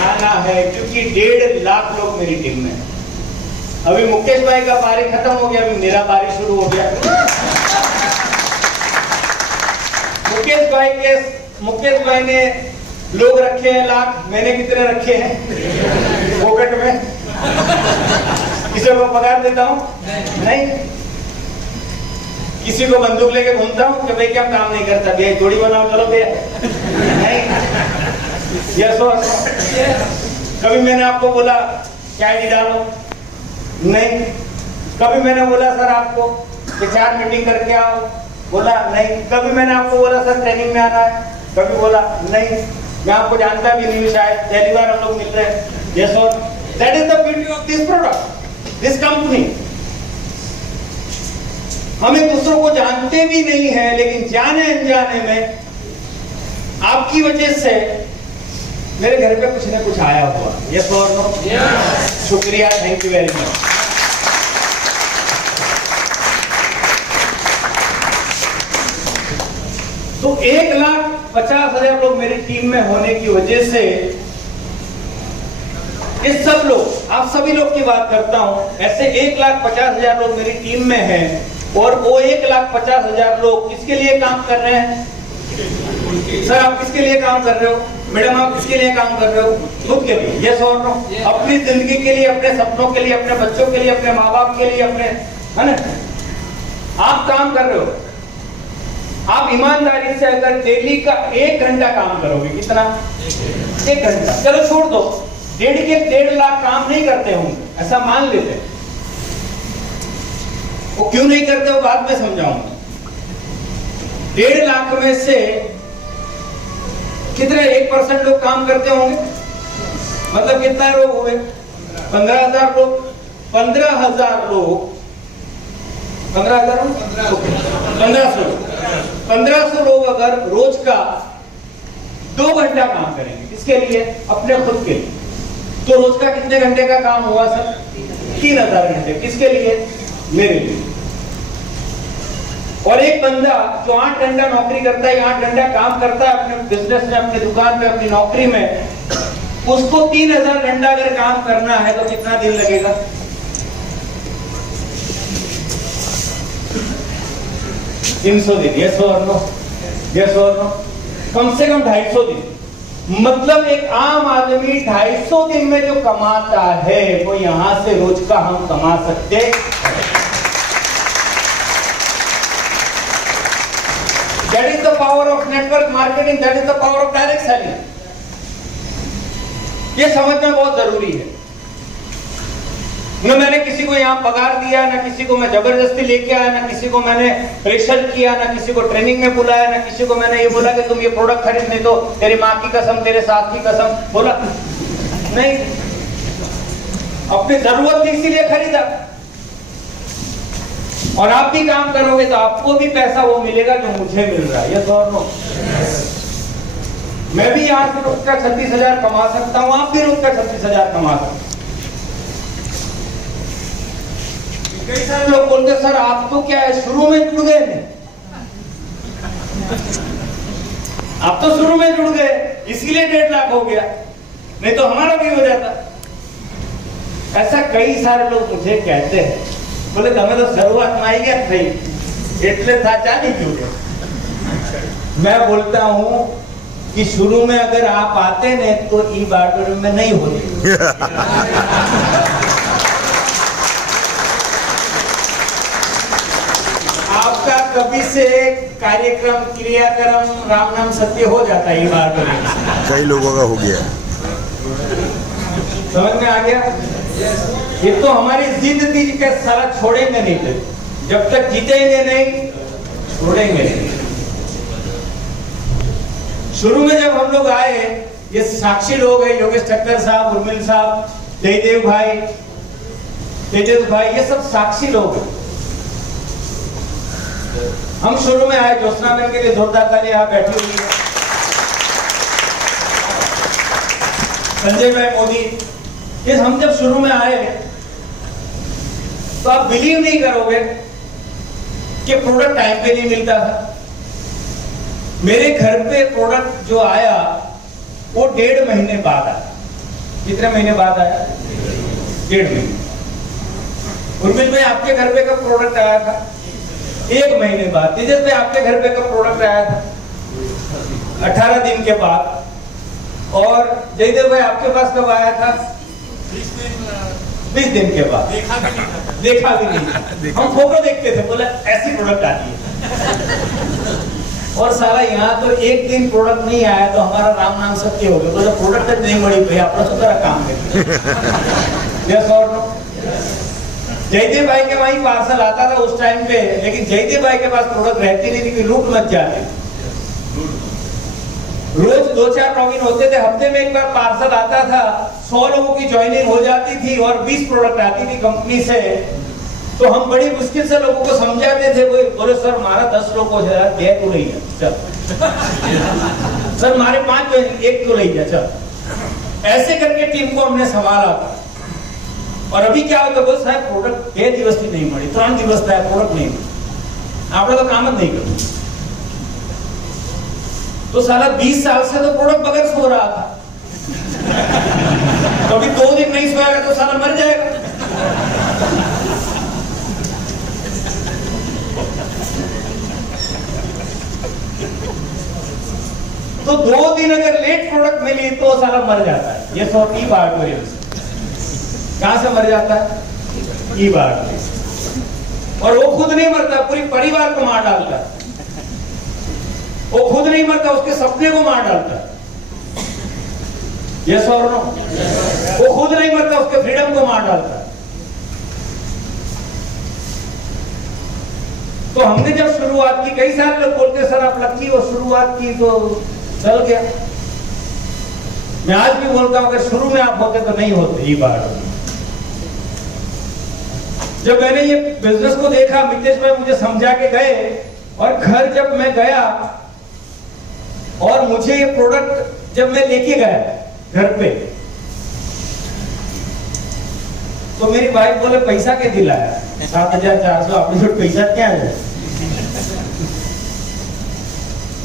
आना है, क्योंकि 1.5 लाख लोग मेरी टीम में हैं। अभी मुकेश भाई का बारी खत्म हो गया, अभी मेरा बारी शुरू हो गया। मुकेश भाई ने लोग रखे हैं लाख, मैंने कितने रखे हैं पॉकेट में? किसी को पगार देता हूँ? नहीं। किसी को बंदूक लेके घूमता हूँ कि भाई क्या काम नहीं करता, भैया जोड़ी बनाओ चलो भैया? नहीं। यस और नो? कभी मैंने आपको बोला क्या आईडी डालो? नहीं। कभी मैंने बोला सर आपको कि 4 मीटिंग करके आओ? बोला नहीं। कभी मैंने आपको बोला सर ट्रेनिंग में आना है? कभी बोला नहीं। मैं आपको जानता भी नहीं, शायद पहली बार हम लोग मिल रहे हैं। यस और that is the beauty of this product, this company. हम एक दूसरों को जानते भी नहीं है, लेकिन जाने अनजाने में आपकी वजह से मेरे घर पे कुछ ना कुछ आया हुआ। यस और नो? शुक्रिया, थैंक यू वेरी मच। तो 1,50,000 लोग मेरी टीम में होने की वजह से, ये सब लोग, आप सभी लोग की बात करता हूं, ऐसे 1,50,000 लोग मेरी टीम में हैं, और वो 1,50,000 लोग किसके लिए काम कर रहे हैं? सर आप किसके लिए काम कर रहे हो? मैडम आप किसके लिए काम कर रहे हो? खुद के लिए। यस और नो? अपनी जिंदगी के लिए, अपने सपनों के लिए, अपने बच्चों के लिए, अपने माँ बाप के लिए, अपने, है ना? आप काम कर रहे हो। आप ईमानदारी से अगर डेली का 1 घंटा काम करोगे, कितना? 1 घंटा। चलो छोड़ दो, 1.5 लाख काम नहीं करते होंगे, ऐसा मान लेते हैं। वो क्यों नहीं करते हो बाद में समझाऊंगा। 1.5 लाख में से कितने 1% लोग काम करते होंगे? मतलब कितना लोग हुए? 15,000 लोग। 15,000 लोग, 15,000 लोग, 1500 लोग। 1500 लोग अगर रोज का 2 घंटा काम करेंगे, किसके लिए? अपने खुद के लिए, तो रोज का कितने घंटे का काम हुआ सर? 3,000 घंटे। किसके लिए? मेरे लिए। और एक बंदा जो 8 घंटा नौकरी करता है, 8 घंटा काम करता है अपने बिजनेस में, अपनी दुकान में, अपनी नौकरी में, उसको 3,000 घंटा अगर काम करना है तो कितना दिन लगेगा? 300 दिन। यस और नो? यस और नो? कम से कम 250 दिन। मतलब एक आम आदमी 250 दिन में जो कमाता है वो यहां से रोज का हम कमा सकते। That is the power of network marketing. That is the power of direct selling. ये समझना बहुत जरूरी है। न मैंने किसी को यहाँ पगार दिया, ना किसी को मैं जबरदस्ती लेके आया, ना किसी को मैंने प्रेशर किया, ना किसी को ट्रेनिंग में बुलाया, ना किसी को मैंने ये बोला कि तुम ये प्रोडक्ट खरीद नहीं तो तेरी माँ की कसम, तेरे सास की कसम, बोला नहीं। अपनी जरूरत थी इसीलिए खरीदा। और आप भी काम करोगे तो आपको भी पैसा वो मिलेगा जो मुझे मिल रहा है। यस और नो? मैं भी यहाँ से रोज का 36,000 कमा सकता हूँ, आप भी रोज का 36,000 कमा सकते हैं। कई सारे लोग बोलते सर आप तो क्या है शुरू में जुड़ गए थे, आप तो शुरू में जुड़ गए इसलिए 1.5 लाख हो गया, नहीं तो हमारा भी हो जाता। ऐसा कई सारे लोग मुझे कहते हैं, बोले તમે तो शुरुआत में आई गया थी એટલે સાચા नहीं जुड़े। मैं बोलता हूं कि शुरू में अगर आप आते ने तो ई बार्डर में नहीं होते। आपका कभी से कार्यक्रम, क्रियाक्रम, राम नाम सत्य हो जाता है। ये बार्डर कई लोगों का हो गया। समझ में आ गया? ये तो हमारी जिद थी कि सारा छोड़ेंगे नहीं थे, जब तक जीतेंगे नहीं छोड़ेंगे नहीं। शुरू में जब हम लोग आए, ये साक्षी लोग हैं, योगेश ठक्कर साहब, उर्मिल साहब, जयदेव भाई, तेजस भाई, ये सब साक्षी लोग हैं। हम शुरू में आए, ज्योत्सना मैम के लिए जोरदार ताली यहाँ बैठी हुई है, संजय भाई मोदी, ये हम जब शुरू में आए तो आप बिलीव नहीं करोगे कि प्रोडक्ट टाइम पे नहीं मिलता था। मेरे घर पे प्रोडक्ट जो आया वो 1.5 महीने बाद आया। कितने महीने बाद आया? 1.5 महीने। उर्मिल भाई आपके घर पे कब प्रोडक्ट आया था? 1 महीने बाद। तेजस भाई आपके घर पे कब प्रोडक्ट आया था? 18 दिन के बाद। और जयदेव भाई आपके पास कब आया था? 20 दिन के बाद। देखा भी नहीं था। हम फोटो देखते थे, बोला ऐसी प्रोडक्ट आती है। और सारा यहाँ तो 1 दिन प्रोडक्ट नहीं आया तो हमारा राम नाम सत्य हो गया। बोला प्रोडक्ट नहीं मળી भाई, आप तो तरह काम करिए। यस और नो? जयदेव भाई के वहीं पार्सल आता था उस टाइम पे, लेकिन जयदेव भाई के पास प्रोडक्ट रहती नहीं थी कि लूट मच जाते। रोज 2-4 लॉगिन होते थे, हफ्ते में एक बार पार्सल आता था, 100 लोगों की ज्वाइनिंग हो जाती थी और 20 प्रोडक्ट आती थी कंपनी से। तो हम बड़ी मुश्किल से लोगों को समझाते थे, बोले सर हमारा 10 लोग हो जाए, 2 क्यों नहीं है, चल सर हमारे 5 तो 1 क्यों नहीं है, चल। ऐसे करके टीम को हमने संभाला था। और अभी क्या होता, बोल साहब प्रोडक्ट 2 दिवस की नहीं मળી, 3 दिवस था प्रोडक्ट नहीं मળી, आपने तो काम नहीं करो। तो साला 20 साल से तो प्रोडक्ट बगैर सो रहा था, तो अभी 2 दिन नहीं सोएगा तो साला मर जाएगा। 2 दिन अगर लेट प्रोडक्ट मिली तो साला मर जाता है। ये ई बार्ट में कहां से मर जाता है? ई बार्ट में। और वो खुद नहीं मरता, पूरी परिवार को मार डालता है। वो खुद नहीं मरता, उसके सपने को मार डालता है। यस और नो? वो खुद नहीं मरता, उसके फ्रीडम को मार डालता है। तो हमने जब शुरुआत की, कई सारे लोग बोलते सर आप लकी हो, शुरुआत की तो चल गया। मैं आज भी बोलता हूं अगर शुरू में आप होते तो नहीं होते। ये बात जब मैंने ये बिजनेस को देखा, मितेश भाई मुझे समझा के गए, और घर जब मैं गया और मुझे ये प्रोडक्ट जब मैं लेके गया घर पे, तो मेरी वाइफ बोले पैसा क्या दिलाया? 7,400 आपने जो पैसा क्या है?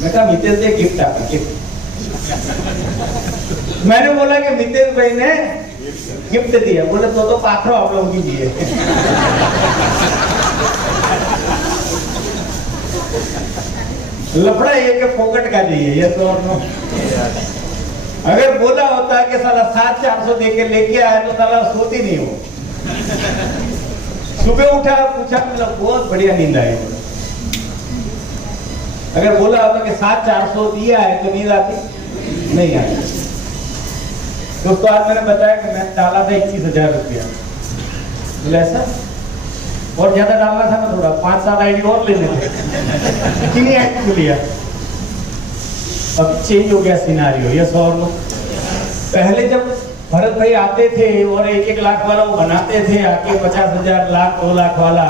मैं कहा मितेश दे गिफ्ट आपने गिफ्ट। मैंने बोला कि मितेश भाई ने गिफ्ट दिया। बोले तो पाथरो आप लोगों की दिए। लफड़ा ये कि फोकट का चाहिए। ये तो अगर बोला होता है कि साला 7,400 दे के लेके आया तो साला सोती नहीं हो। सुबह उठा पूछा, मतलब बहुत बढ़िया नींद आई। अगर बोला होता कि 7,400 दिया है तो नींद आती नहीं आती। दोस्तों आज मैंने बताया कि मैं डाला था 21,000 रुपया। बोले ऐसा और ज्यादा डालना था ना, थोड़ा 5-7 आईडी और लेने थे। कितनी आईडी को लिया? अब चेंज हो गया सिनारियो। यस और नो? पहले जब भरत भाई आते थे और 1-1 लाख वाला वो बनाते थे, आके 50,000, लाख, 2 लाख वाला,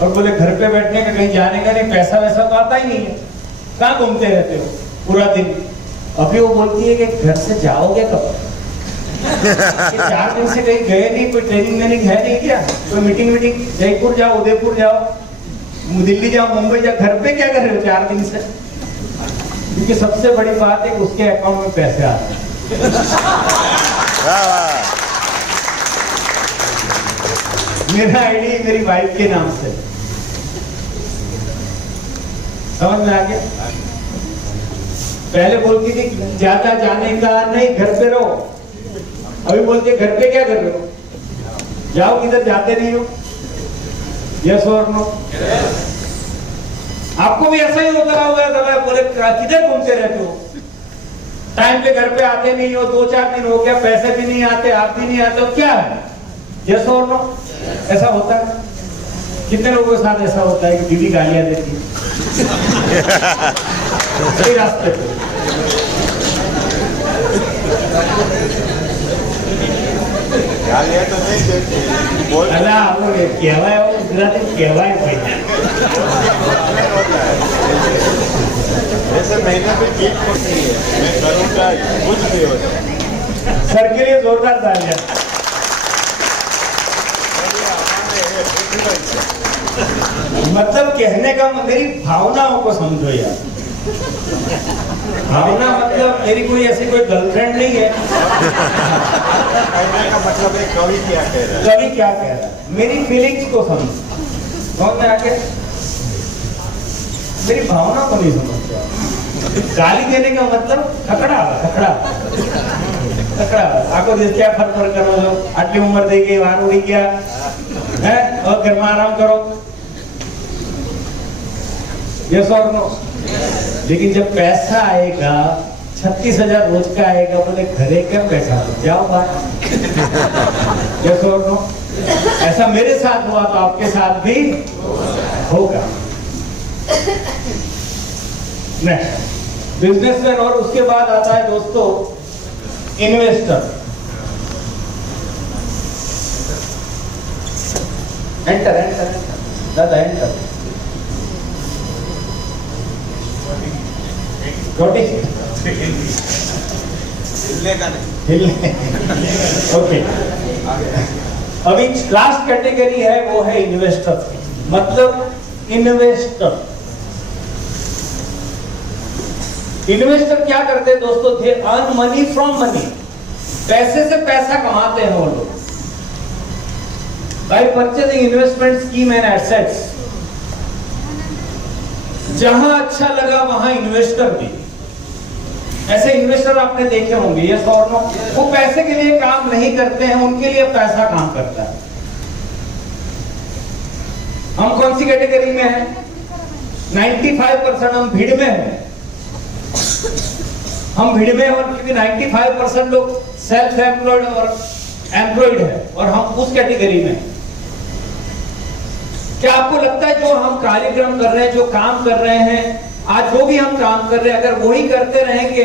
और बोले घर पे बैठने का, कहीं जाने का नहीं, पैसा वैसा तो आता ही नहीं है, कहाँ घूमते रहते हो पूरा दिन। अभी वो बोलती है कि घर से जाओगे कब? 4 दिन से कहीं गए नहीं, कोई ट्रेनिंग है नहीं क्या? कोई मीटिंग, जयपुर जाओ, उदयपुर जाओ, दिल्ली जाओ, मुंबई जाओ, घर पे क्या कर रहे हो 4 दिन से? क्योंकि सबसे बड़ी बात है कि उसके अकाउंट में पैसे आते हैं। मेरा आईडी मेरी वाइफ के नाम से। समझ में आ गया? पहले बोलती थी ज्यादा जाने का नहीं, घर पे रहो। अभी बोलते घर पे क्या कर रहे हो? जाओ, किधर जाते नहीं हो। यस और नो? आपको भी ऐसा ही होता होगा, बोले किधर घूमते रहते हो, टाइम पे घर पे आते नहीं हो, 2-4 दिन हो गया, पैसे भी नहीं आते, आप भी नहीं आते हो, क्या है? यस और नो? ऐसा होता है। कितने लोगों के साथ ऐसा होता है कि बीवी गालियां देती है सही रास्ते पे? गालियां तो नहीं देती, बोल अला वो कहवाय, वो गुजराती कहवाय भाई। ऐसे महीने पे गिफ्ट होती है, मैं करूँगा कुछ भी हो जाए। सर के लिए जोरदार तालियां। मतलब कहने का मेरी भावनाओं को समझो यार। भावना मतलब मेरी कोई ऐसी कोई गर्लफ्रेंड नहीं है। कहने का मतलब है कवि क्या कह रहा है, कवि क्या कह रहा है, मेरी फीलिंग्स को समझो। समझ में आके मेरी भावना को नहीं समझते। गाली देने का मतलब खकड़ा आको देश क्या फर्क करो, आटली उम्र दे गई, वार उड़ी गया है, और घर में आराम करो। यस और नो? लेकिन जब पैसा आएगा 36,000 रोज का आएगा, बोले घरे क्या पैसा, जाओ बाहर। यस और नो? ऐसा मेरे साथ हुआ तो आपके साथ भी होगा। नेक्स्ट बिजनेसमैन, और उसके बाद आता है दोस्तों इन्वेस्टर। एंटर दादा एंटर। हिलने का नहीं। ओके, अभी लास्ट कैटेगरी है वो है इन्वेस्टर। मतलब इन्वेस्टर क्या करते हैं दोस्तों? They earn money from money. पैसे से पैसा कमाते हैं वो लोग bye purchasing investment scheme and assets. जहां अच्छा लगा वहां इन्वेस्ट कर दी। ऐसे इन्वेस्टर आपने देखे होंगे, यस और नो? वो पैसे के लिए काम नहीं करते हैं, उनके लिए पैसा काम करता है। हम कौन सी कैटेगरी में हैं? 95% हम भीड़ में हैं। हम भीड़ में और क्योंकि 95% लोग सेल्फ एम्प्लॉयड और एम्प्लॉयड है और हम उस कैटेगरी में। क्या आपको लगता है जो हम कार्यक्रम कर रहे हैं, जो काम कर रहे हैं, आज जो भी हम काम कर रहे हैं, अगर वही करते रहेंगे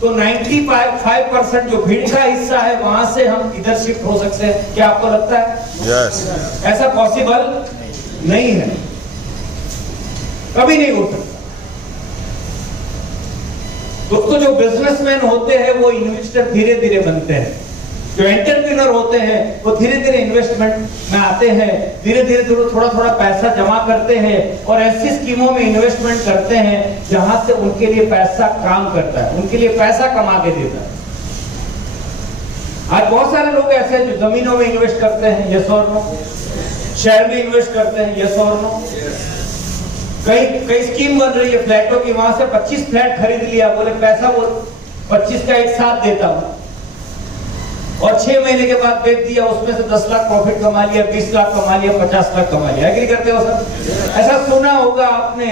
तो 95% जो भीड़ का हिस्सा है वहां से हम इधर शिफ्ट हो सकते हैं? क्या आपको लगता है? यस। ऐसा पॉसिबल नहीं है, कभी नहीं हो सकता। दोस्तों, जो बिजनेसमैन होते हैं वो इन्वेस्टर धीरे धीरे बनते हैं। जो एंटरप्रेन्योर होते हैं वो धीरे धीरे इन्वेस्टमेंट में आते हैं, धीरे धीरे थोड़ा थोड़ा पैसा जमा करते हैं और ऐसी स्कीमों में इन्वेस्टमेंट करते हैं जहां से उनके लिए पैसा काम करता है, उनके लिए पैसा कमा के देता है। आज बहुत सारे लोग ऐसे हैं जो जमीनों में इन्वेस्ट करते हैं, यस और नो? शेयर में इन्वेस्ट करते हैं, यस और नो? कई स्कीम बन रही है फ्लैटों की, वहां से 25 फ्लैट खरीद लिया, बोले पैसा वो 25 का एक साथ देता हूं, और 6 महीने के बाद बेच दिया, उसमें से 10 लाख प्रॉफिट कमा लिया, 20 लाख कमा लिया, 50 लाख कमा लिया। एग्री करते हो सर? ऐसा सुना होगा आपने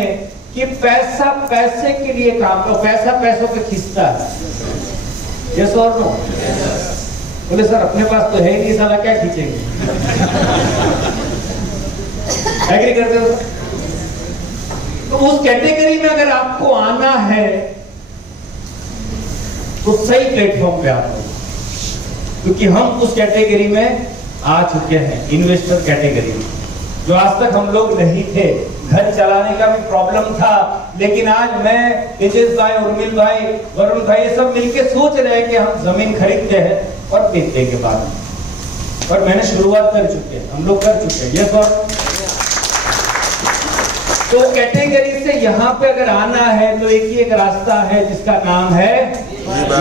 कि पैसा पैसे के लिए काम करो, पैसा पैसों पे खींचता है, यस और नो? बोले सर अपने पास तो है नहीं, साला क्या खींचेंगे? एग्री करते हो? तो उस कैटेगरी में अगर आपको आना है तो सही प्लेटफॉर्म पे आप हो, क्योंकि हम उस कैटेगरी में आ चुके हैं, इन्वेस्टर कैटेगरी में, जो आज तक हम लोग नहीं थे। घर चलाने का भी प्रॉब्लम था, लेकिन आज मैं, तेजेश भाई, उर्मिल भाई, वरुण भाई, ये सब मिलके सोच रहे हैं कि हम जमीन खरीदते हैं और बेचते के बाद, और मैंने शुरुआत कर चुके हैं, हम लोग कर चुके हैं, ये सब। तो कैटेगरी से यहाँ पे अगर आना है तो एक ही एक रास्ता है जिसका नाम है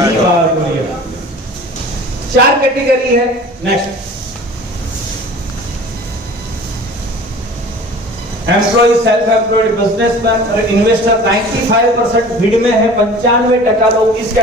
ई-बार। 4 कैटेगरी है। Next, employ, self employed, businessman और इन्वेस्टर। 95% भीड़ में है, 95% लोग इस